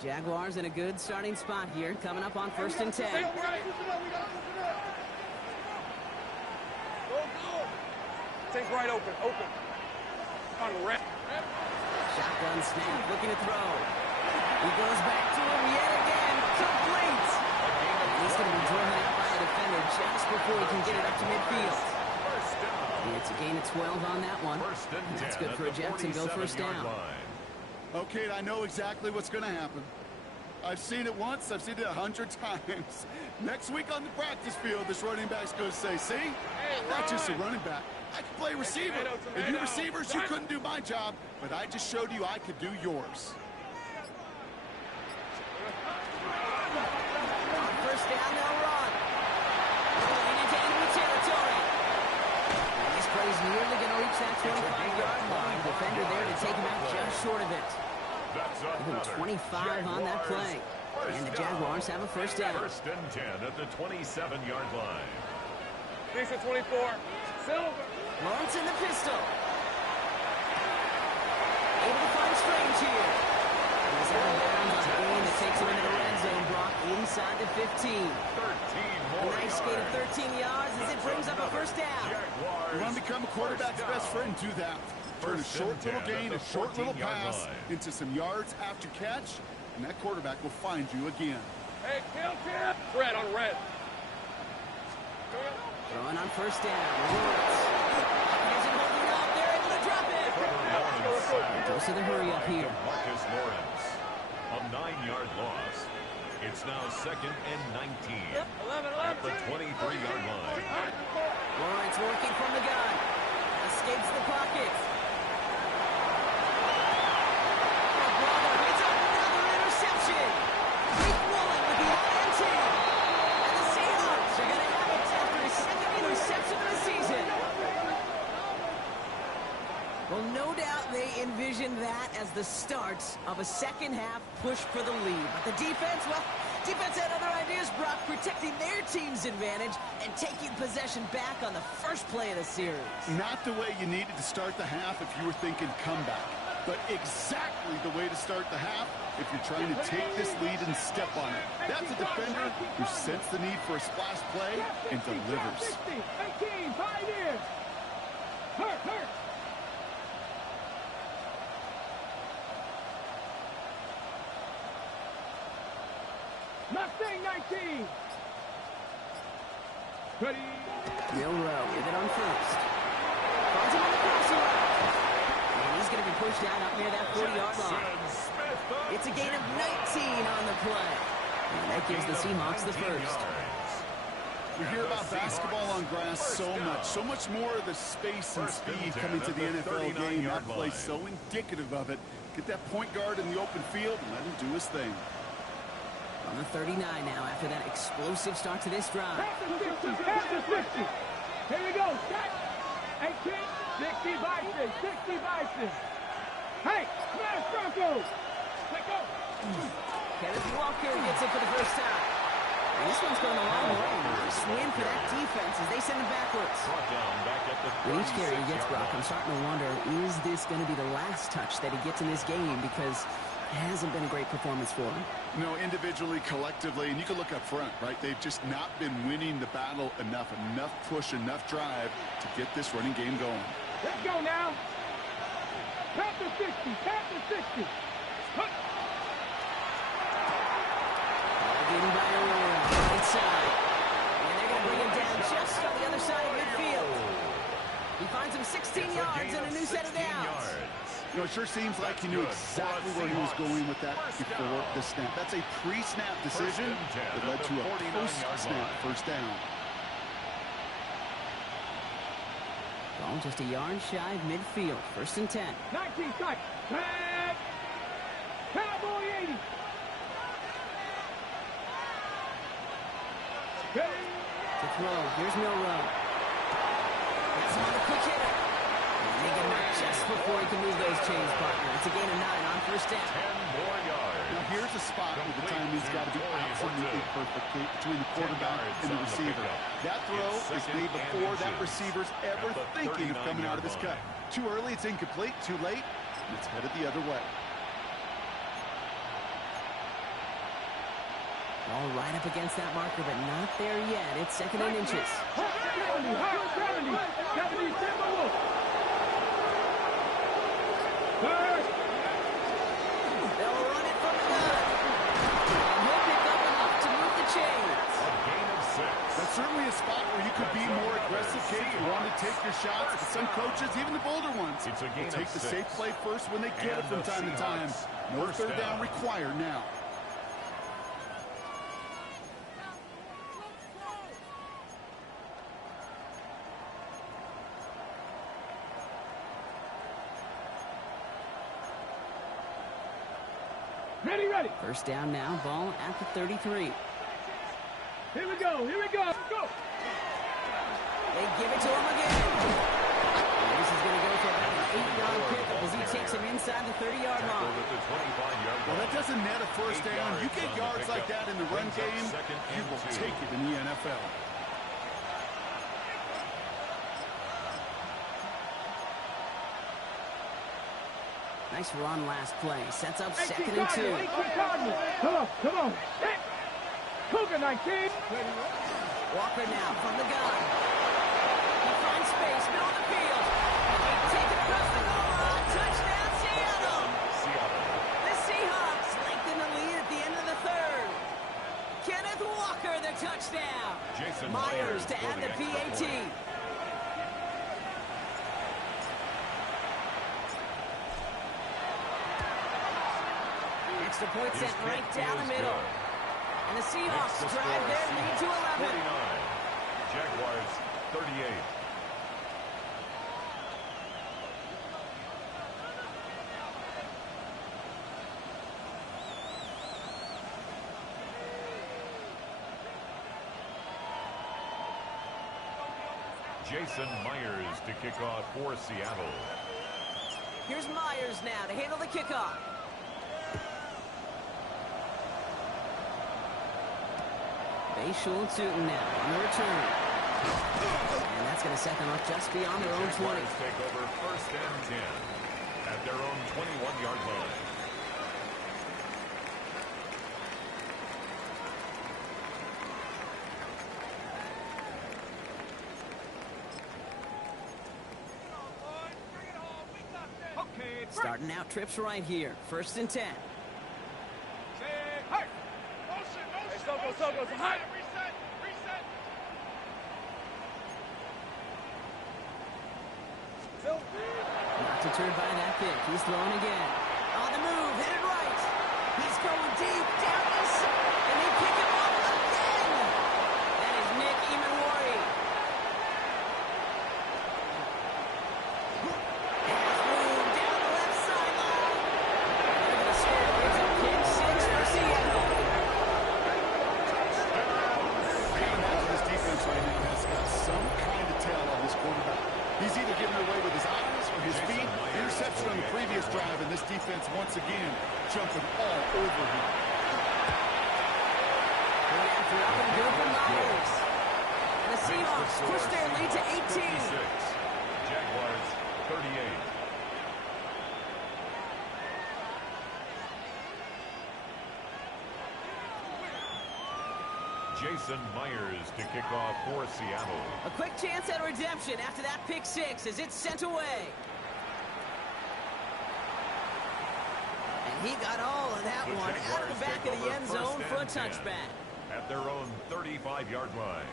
The Jaguars in a good starting spot here, coming up on 1st and 10. Take right open. On red. Shotgun snap, looking to throw. He goes back to him yet again. Complete. He's going to be driven out by a defender just before he can get it up to midfield. First down. It's a gain of 12 on that one. First and And that's 10 good at for a the Jacksonville first 47-yard down. line. Okay, I know exactly what's going to happen. I've seen it once. I've seen it 100 times. Next week on the practice field, this running back's going to say, see, I'm not just a running back. I can play receiver. And you receivers, you couldn't do my job, but I just showed you I could do yours. On first down, they'll run. Going into enemy territory. And this play's nearly going to reach that 25-yard line. Defender there to take him out just short of it. That's Even another 25 on that play. And the Jaguars have a first down. First and 10 at the 27-yard line. Thanks at 24. Silver. Lawrence in the pistol. Able to find Strange here. And he's out of bounds on a gain that takes him into the red zone, Brock, inside the 15. 13 A more nice gain of yards. 13 yards as it brings up a first down. You want to become a quarterback's best friend, do that. Turn a First short and 10 little gain, at a the short little 14-yard pass line. into some yards after catch, and that quarterback will find you again. Hey, kill tip. Red on red. Throwing on first down. Lawrence. Isn't holding up. They're able to drop it. Lawrence Goes to the hurry up here. Marcus Lawrence. A 9-yard loss. It's now 2nd and 19 at the 23-yard line. Lawrence working from the gun. Escapes the pocket. Brother hits another interception. Keith Woolen with the INT. And the Seahawks are going to have it after his 2nd interception of the season. Well, no doubt they envisioned that as the start of a second-half push for the lead. But the defense, well, defense had other ideas, Brock, protecting their team's advantage and taking possession back on the first play of the series. Not the way you needed to start the half if you were thinking comeback, but exactly the way to start the half if you're trying to take this lead and step on it. That's a defender who sensed the need for a splash play and delivers. 18, 5 in. Hurt. Mustang 19. Ready. Milrow with it on first. Finds him on the crossing route. And he's going to be pushed down up near that 40-yard line. It's a gain of 19 on the play. And that gives the Seahawks the first. We hear about basketball on grass so much more of the space and speed coming to the NFL game. That play so indicative of it. Get that point guard in the open field and let him do his thing. On the 39 now after that explosive start to this drive. Pass to 60. Here we go. 18, 60 Bison, 60 Bison. Hey, smash Broncos. Let go. Kenneth Walker gets it for the first time. And this one's going a long way. Nice win for that defense as they send him backwards. With each carry he gets, Brock, I'm starting to wonder, is this going to be the last touch that he gets in this game? Because it hasn't been a great performance for him. No, individually, collectively, and you can look up front, right? They've just not been winning the battle enough push, enough drive to get this running game going. Let's go now. Pass to 60, pass to 60. Getting by Aurora, right side. And they're going to bring him down just on the other side of midfield. He finds him 16 yards and a new set of downs. You know, it sure seems like he knew exactly where he was going with that before the snap. That's a pre-snap decision that led to a post-snap first down. Ball just a yard shy of midfield. 1st and 10. 19 touch. Cowboy 80. To throw. Here's Milrow. Gets him on the quick hitter. And they get him out just before he can move those chains, partner. It's a gain of 9 on 1st down. 10 more yards. Now here's a spot where the timing's got to be absolutely perfect between the quarterback and the receiver. That throw is made before that receiver's ever thinking of coming out of his cut. Too early, it's incomplete. Too late, it's headed the other way. All right up against that marker, but not there yet. It's 2nd and inches. 70, 70, Timberwolves. They'll run it from the gun. And he'll pick up enough to move the chains. A gain of 6. That's certainly a spot where you could be more aggressive, Kate. You want to take your shots. But some coaches, even the bolder ones, will take the safe play first when they get it from time to time. No third down required now. Ready. 1st down now, ball at the 33. Here we go. Go. They give it to him again. And this is going to go for about an 8-yard pickup as he takes him inside the 30-yard line. Well, that doesn't net a first down. You get yards like that in the run game, you will take it in the NFL. Nice run last play. Sets up 2nd and 2. Come on. Cougar 19. Walker now from the gun. He finds space, middle of the field. They take it across the goal line. Touchdown, Seattle. The Seahawks lengthen the lead at the end of the 3rd. Kenneth Walker, the touchdown. Myers to add the PAT. Extra point sent right down the middle. And the Seahawks drive their lead to 11. 49. Jaguars 38. Jason Myers to kick off for Seattle. Here's Myers now to handle the kickoff. Bayshul Tootin now on the return. And that's going to set them up just beyond their own 20. Jaguars take over 1st and 10 at their own 21-yard line. Starting out trips right here. 1st and 10. Sokos, high. Not to deterred by that pick. He's throwing again. On the move, headed right. He's going deep, down this, and they pick him up again. That is Nick Emmanwori. Has room down the left sideline. They're going to score. It's a pick six for Seattle. This defense right now has got some kind of tail on this quarterback. He's either getting away with his eyes or his feet. Interception on the previous drive, and this defense once again jumping all over him. Going after up and good for Myers. And the Seahawks push their lead to 18. Jaguars 38. Jason Myers to kick off for Seattle. A quick chance at redemption after that pick six as it's sent away. And he got all of that one out of the back of the end zone for a touchback. At their own 35-yard line.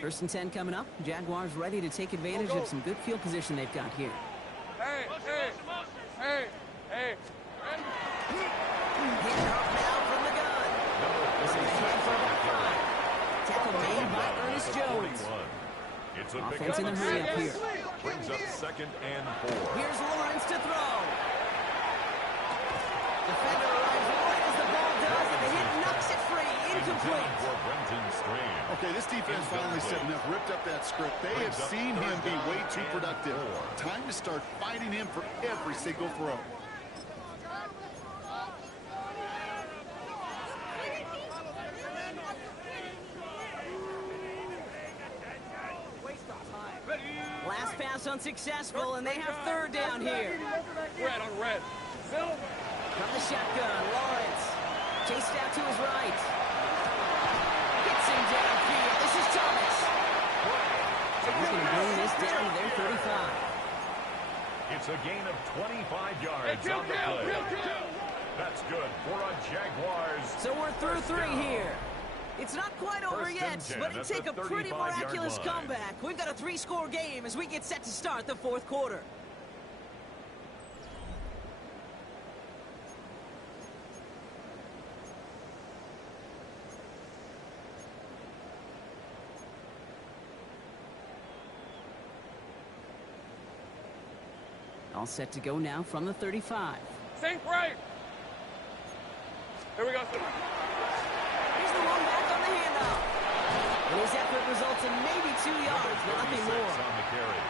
First and 10 coming up. Jaguars ready to take advantage of some good field position they've got here. Hey. Hitting off now from the gun. This is head for about 5. Tackle made by Ernest Jones. It's a Offense in the hurry up here. Brings up 2nd and 4. Here's Lawrence to throw. Defender arrives right as the ball does, and the hit knocks it free. Incomplete. For Brenton Strain. Okay, this defense finally setting up, ripped up that script. They have seen him be way too productive. Time to start fighting him for every single throw. Last pass unsuccessful, and they have 3rd down here. Red on red. Silver. From the shotgun, Lawrence. Chased out to his right. Hits him downfield. This is Thomas. He's going to bring this down to their 35. It's a gain of 25 yards on the play. That's good for a Jaguars. So we're through 3 here. It's not quite over yet, but it'd take a pretty miraculous comeback. We've got a 3-score game as we get set to start the 4th quarter. All set to go now from the 35. Sink right. Here we go. Here's the one back on the handoff. And his effort results in maybe 2 yards, but nothing more. On the carry.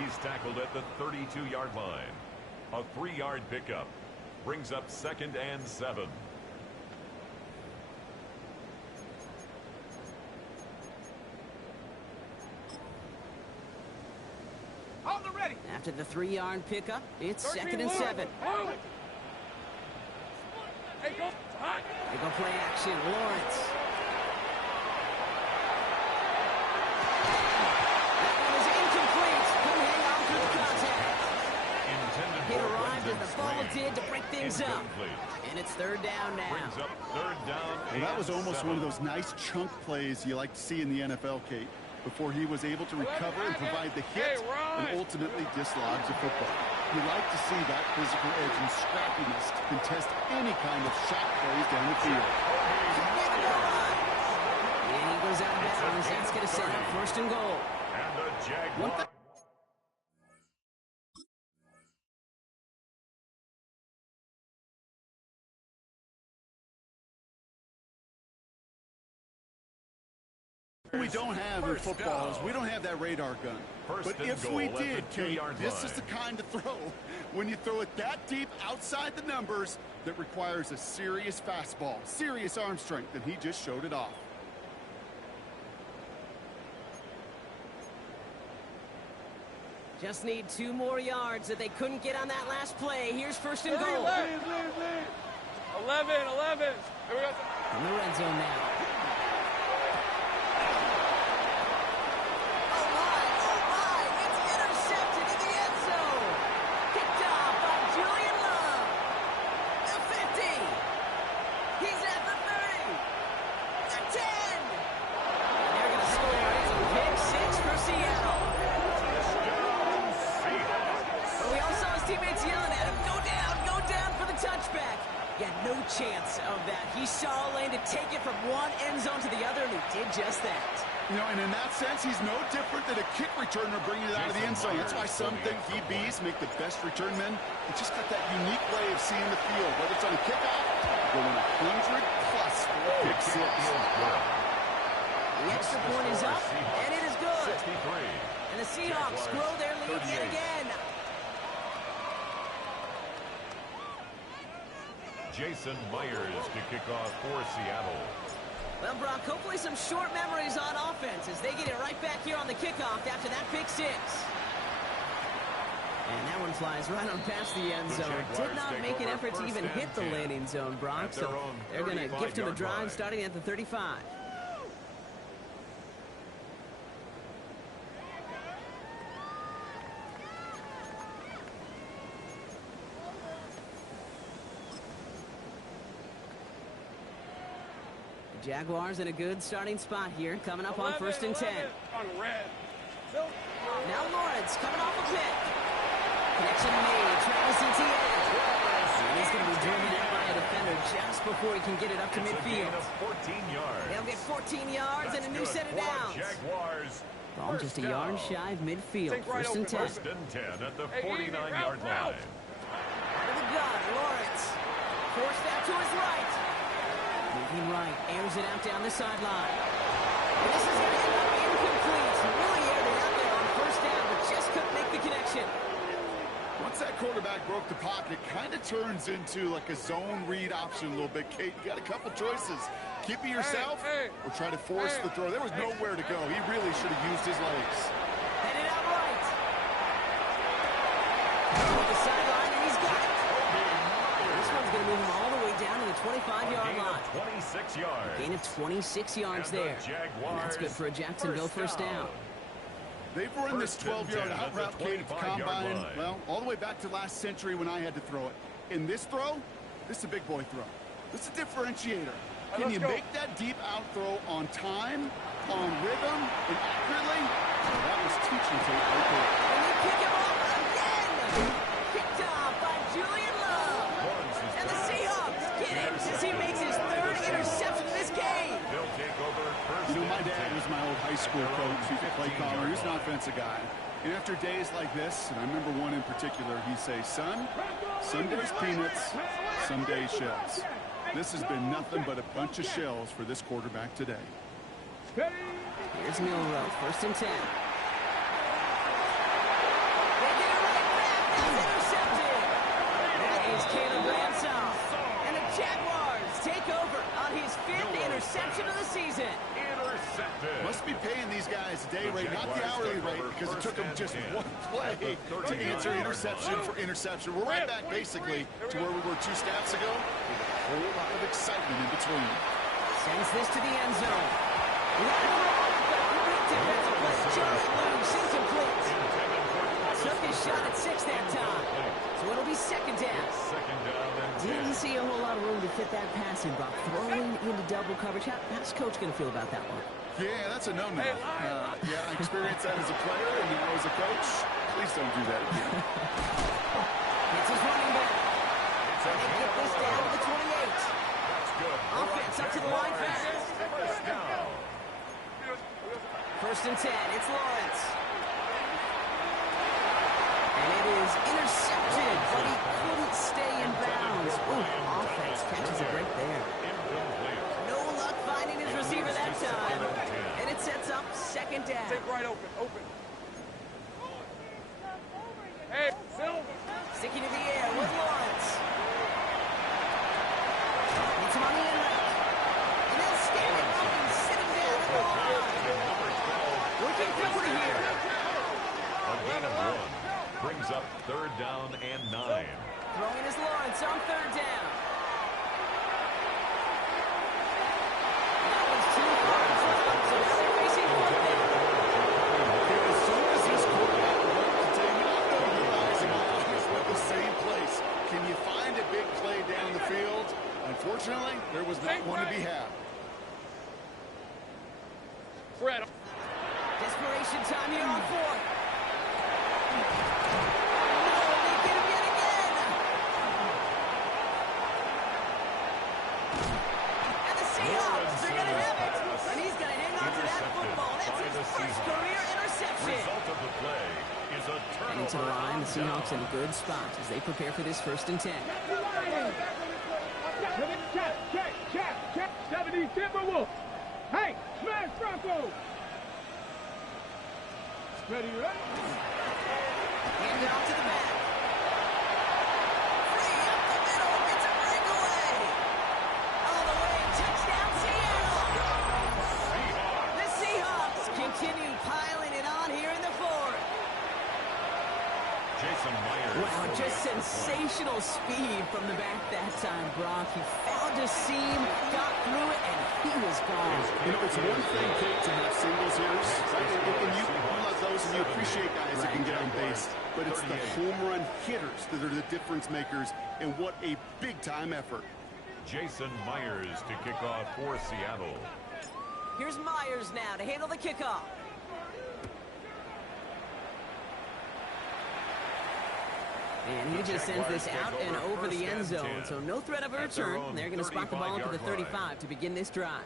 He's tackled at the 32-yard line. A 3-yard pickup. Brings up 2nd and 7. After the 3-yard pickup, it's 2nd and 7. Hey, go. Hot. They go play action. Lawrence. That one is incomplete. Couldn't hang on through the contact. Hit arrived as the ball did to break things up. And it's 3rd down now. Brings up 3rd down. Well, that was almost one of those nice chunk plays you like to see in the NFL, Kate, before he was able to recover and provide the hit and ultimately dislodge the football. You like to see that physical edge and scrappiness to contest any kind of shot plays down the field. And he goes out of bounds. That's going to set up 1st and goal. And the Jaguars. We don't have in football is we don't have that radar gun. But if we did, Kate, this is the kind of throw, when you throw it that deep outside the numbers, that requires a serious fastball, serious arm strength, and he just showed it off. Just need 2 more yards that they couldn't get on that last play. Here's 1st and goal. 11. Here we go. In the red zone now. teammates yelling at him, go down for the touchback. Yeah, no chance of that. He saw a lane to take it from one end zone to the other, and he did just that. You know, and in that sense, he's no different than a kick returner bringing it out of the end zone. That's why some think DBs make the best return men. He just got that unique way of seeing the field, whether it's on a kickoff, going 100+ for a pick six. The extra point is up, and it is good. And the Seahawks grow their lead yet again. Jason Myers to kick off for Seattle. Well, Brock, hopefully some short memories on offense as they get it right back here on the kickoff after that pick six. And that one flies right on past the end zone. Did not make an effort to even hit the landing zone, Brock. So they're going to gift him a drive starting at the 35. Jaguars in a good starting spot here, coming up on 1st and 10. On red. Now Lawrence coming off a pick. Connection made. Travis Etienne. And he's going to be driven out by a defender just before he can get it up to midfield. 14 yards. They'll get 14 yards and a new set of downs. Jaguars. Ball just a yard shy of midfield. 1st and 10. 1st and 10 at the 49-yard line. Out of the gun, Lawrence. Forced that to his right. Moving right, airs it out down the sideline. This is going to end up incomplete. Really aired it out there on 1st down, but just couldn't make the connection. Once that quarterback broke the pocket, kind of turns into like a zone read option a little bit. Kate, you got a couple choices. Keep it yourself or try to force the throw. There was nowhere to go. He really should have used his legs. Headed out right. Over the sideline, and he's got it. This one's going to move him all the way down to the 25-yard line. 26 yards. Gain of 26 yards there. And that's good for a Jacksonville 1st down. They've run this 12-yard out route, Kate, at the combine, well, all the way back to last century when I had to throw it. In this throw, this is a big boy throw. This is a differentiator. Can you make that deep out throw on time, on rhythm, and accurately? That was teaching tape right there. And they pick him up again. Picked off by Julian Love. And the Seahawks get him as he makes his 3rd interception of this game. They'll take over 1st. You know, my dad was my old high school coach. He could play caller. He was an offensive guy. And after days like this, and I remember one in particular, he'd say, son, some days peanuts, some days shells. This has been nothing but a bunch of shells for this quarterback today. Here's Milroe, 1st and 10. That is Caleb Bransall. And the Jaguars take over on his 5th interception of the season. Intercepted. Must be paying these guys day rate, not the hourly rate, because it took them just one play to answer interception for interception. We're right back basically to where we were 2 snaps ago with a whole lot of excitement in between. Sends this to the end zone. Defensive play. Just loose, incomplete. Took his shot at 6 that time. So it'll be 2nd down. Didn't see a whole lot of room to fit that passing block. Throwing into double coverage. How's Coach going to feel about that one? Yeah, that's a no-no. Yeah, I experienced that as a player and now as a coach. Please don't do that again. It's his running back. And they get this down to the 28. Offense up to the line fast. 1st and 10. It's Lawrence. And it is intercepted, but he couldn't stay in bounds. Ooh, offense catches a break there. No luck finding his receiver that time. And it sets up 2nd down. Take right open. Hey, Phil. Sticking to the air with Lawrence. It's on the end route. And they'll stand it up and sit him down at the line. Looking forward here. A gain of 1. Brings up 3rd down and 9. Throwing is Lawrence on 3rd down. That was too far in front, so now they're facing 4th down. As soon as this quarterback broke containment, I know you guys and my eyes went the same place. Can you find a big play down the field? Unfortunately, there was not one to be had. Fred. Desperation time here on 4th. No, they get him yet Going to the line, the Seahawks in a good spot as they prepare for this 1st and 10. Check. 70 Timberwolves. Hey, smash Bronco. Ready? Hand it off to the back. Free up the middle. It's a breakaway. All the way. Touchdown, Seattle. The Seahawks continue piling it on here in the 4th. Jason Myers. Wow, just sensational speed from the back that time, Brock. He found a seam, got through it, and he was gone. You know, it's one thing, Kate, to have singles hitters. And you love those, and you appreciate guys that can get on base. But it's the home run hitters that are the difference makers, and what a big-time effort. Jason Myers to kick off for Seattle. Here's Myers now to handle the kickoff. And he just sends this out and over the end zone, so no threat of a return. They're going to spot the ball to the 35 to begin this drive.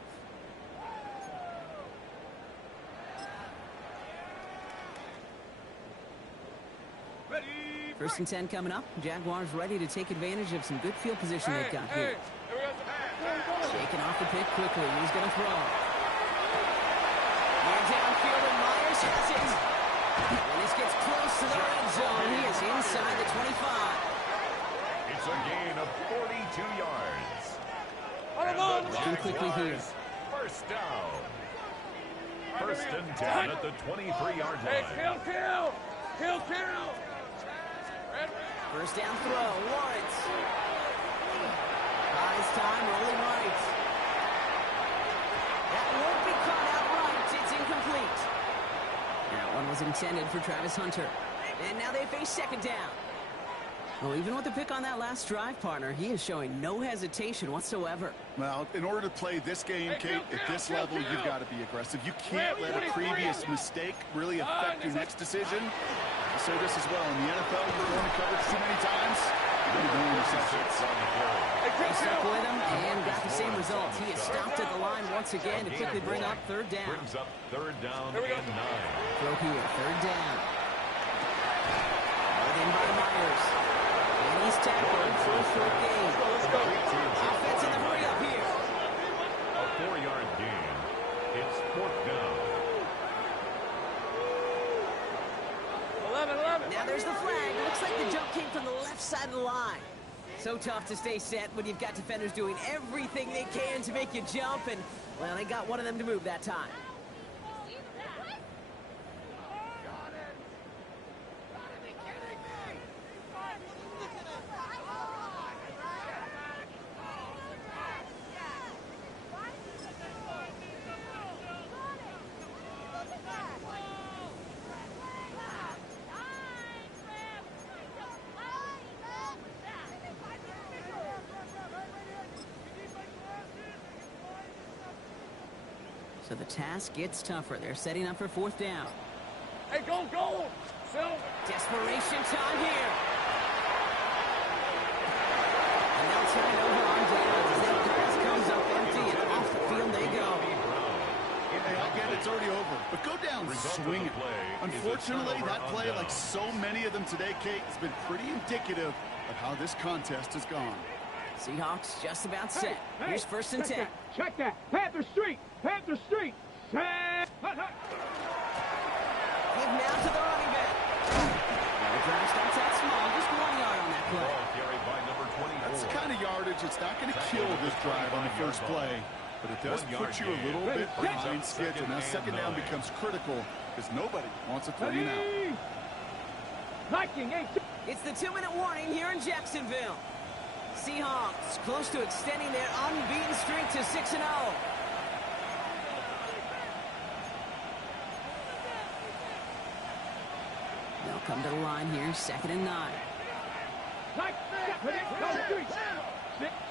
First and 10 coming up. Jaguars ready to take advantage of some good field position they've got here. Shaking off the pick quickly. He's going to throw. And downfield, and Myers has it. And this gets close to the red zone. He is inside the 25. It's a gain of 42 yards. Looking quickly here. First down. First and 10 at the 23-yard line. Kill. First down throw. Lawrence. Buys time, rolling right. That won't be caught outright. It's incomplete. That one was intended for Travis Hunter. And now they face second down. Well, even with the pick on that last drive, partner, he is showing no hesitation whatsoever. Well, in order to play this game, Kate, at this level, you've got to be aggressive. You can't let a previous mistake really affect your next decision. I say this as well. In the NFL, you're going to coverage too many times. You're going to be doing interceptions. They stuck with him and got the same result. He is stopped at the line once again to quickly bring up third down. Brings up third down and 9. Throw here, third down. Brought in by Myers. And he's tackled for a short gain. Offense in the hurry up here. A 4-yard gain. It's 4th down. 11. Now there's the flag. Looks like the jump came from the left side of the line. So tough to stay set when you've got defenders doing everything they can to make you jump. And, well, they got one of them to move that time. So the task gets tougher. They're setting up for 4th down. Hey, go! Phil. Desperation time here. And they'll turn it over on downs as that pass comes up empty and off the field they go. Hey, again, it's already over. But go down swinging. Unfortunately, that play, like so many of them today, Kate, has been pretty indicative of how this contest has gone. Seahawks just about set. Here's first and 10. Check that. Panther Street. Set. Give now to the running back. The drive starts out small. Just 1 yard on that play. Ball carried by number 24. That's the kind of yardage. It's not going to kill this drive on the first play, but it does put you a little bit behind schedule. Now second down becomes critical because nobody wants a 3 and out. Viking 8. It's the 2-minute warning here in Jacksonville. Seahawks close to extending their unbeaten streak to 6-0. They'll come to the line here, 2nd and 9.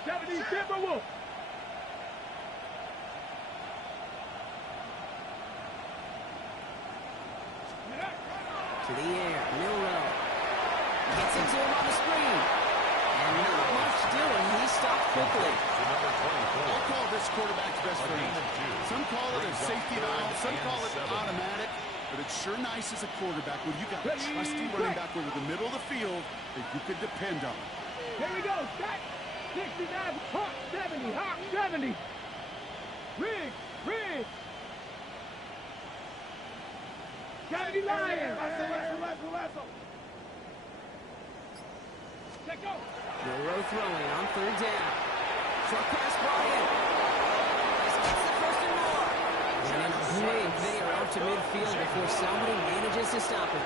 70 Timberwolves. To the air, Milrow. Gets into him on the screen. And not much doing. He stopped quickly. I'll call this quarterback's best friend. Some call it a safety valve, some call it automatic. but it's sure nice as a quarterback when you got a trusty running back over the middle of the field that you could depend on. Here we go. Set. 69. Hawk 70. Hawk 70. Rig. Rig. 70 Lions. Check go. Milroe throwing on third down. Short pass brought in. This gets the first and more. And in a blink, they are out to midfield before somebody manages to stop him.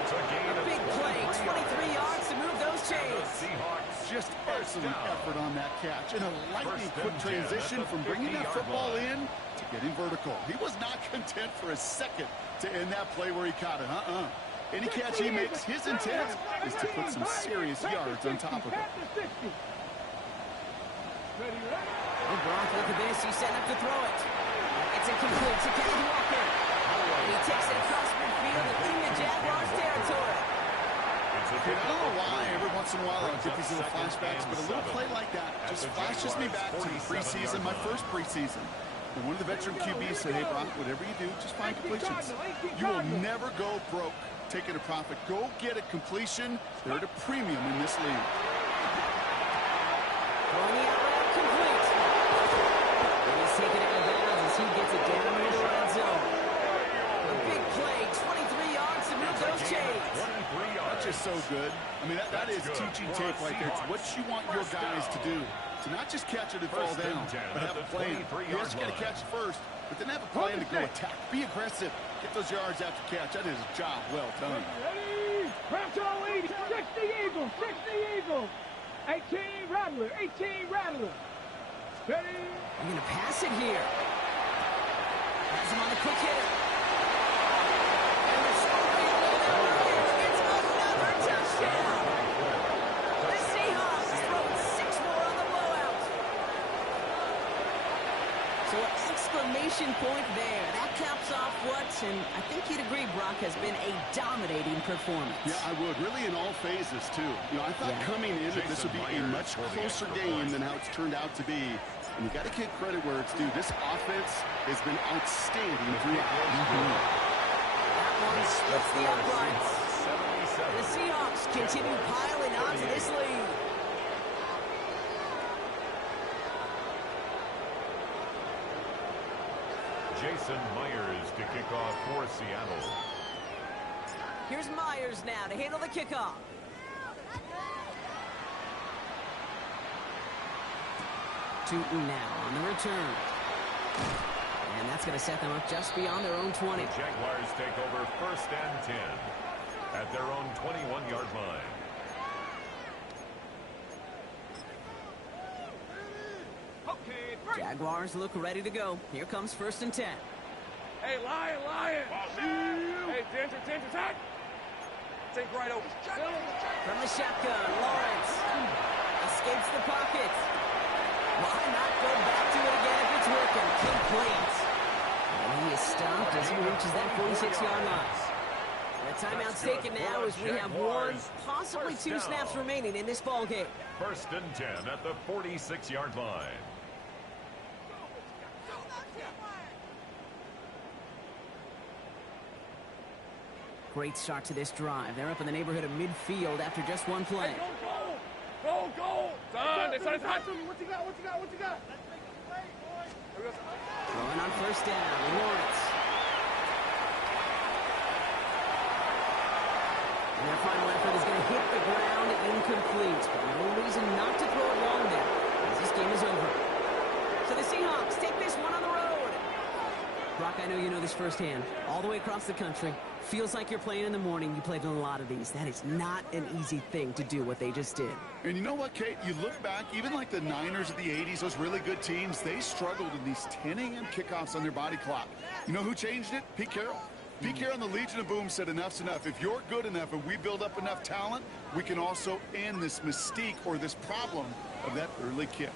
It's a gain of Big play, 23 yards to move those chains. Seahawks. Just excellent effort on that catch. And a lightning quick transition from bringing that football in to getting vertical. He was not content for a second to end that play where he caught it. Any catch he makes, his intent is to put some serious yards on top of it. Oh, Gronk, look at this. He's setting up to throw it. It's incomplete to Kenneth Walker. He takes it across midfield and in the Jaguars territory. Okay, I don't know why every once in a while I get these little flashbacks, but a little play like that just flashes me back to the preseason, my first preseason. And one of the veteran QBs said, hey, Brock, whatever you do, just find completions. You will never go broke taking a profit. Go get a completion. They're at a premium in this league. Throwing the out route complete. And he's taken out of bounds as he gets it down into the red zone. A big play, 23 yards to move those chains. That's just so good. I mean, that is teaching tape right there. It's what you want your guys to do. To not just catch it and fall down, but have a plan. Yes, you got to catch it first, but then have a plan to go attack. Be aggressive. Get those yards after catch. That is a job well done. Ready? Groucho lead. 60 Eagles. 60 Eagles. 18 Rattler. 18 Rattler. Ready? I'm going to pass it here. Has him on the quick hitter. And the story of the Lions gets another touchdown. The Seahawks throwing 6 more on the blowout. So an exclamation point there. That caps off what, and I think you'd agree, Brock, has been a dominating performance. Yeah, I would. Really in all phases, too. You know, I thought coming in that this would be a much closer game than how it's turned out to be. And you got to give credit where it's due. This offense has been outstanding throughout. That one splits the uprights. The Seahawks continue piling on to this lead. Jason Myers to kick off for Seattle. Here's Myers now to handle the kickoff. Tootin now on the return. And that's going to set them up just beyond their own 20. The Jaguars take over 1st and 10 at their own 21-yard line. Jaguars look ready to go. Here comes 1st and 10. Hey, Lion! Hey, Ginger, attack! Take right over. From the shotgun, Lawrence escapes the pocket. Why not go back to it again if it's working? Complete. And he is stopped as he reaches that 46-yard line. The timeout's taken now as we have 1, possibly 2 snaps remaining in this ball game. 1st and 10 at the 46-yard line. Great start to this drive. They're up in the neighborhood of midfield after just 1 play. Go! Son, it's hot. What you got? Going on 1st down, Lawrence. And their final effort is going to hit the ground incomplete. But no reason not to throw it long there, as this game is over. So the Seahawks take this one on the road. Brock, I know you know this firsthand. All the way across the country. Feels like you're playing in the morning. You played in a lot of these. That is not an easy thing to do what they just did. And you know what, Kate? You look back, even like the Niners of the 80s, those really good teams, they struggled in these 10 a.m. kickoffs on their body clock. You know who changed it? Pete Carroll. Pete Carroll and the Legion of Boom said enough's enough. If you're good enough and we build up enough talent, we can also end this mystique or this problem of that early kick.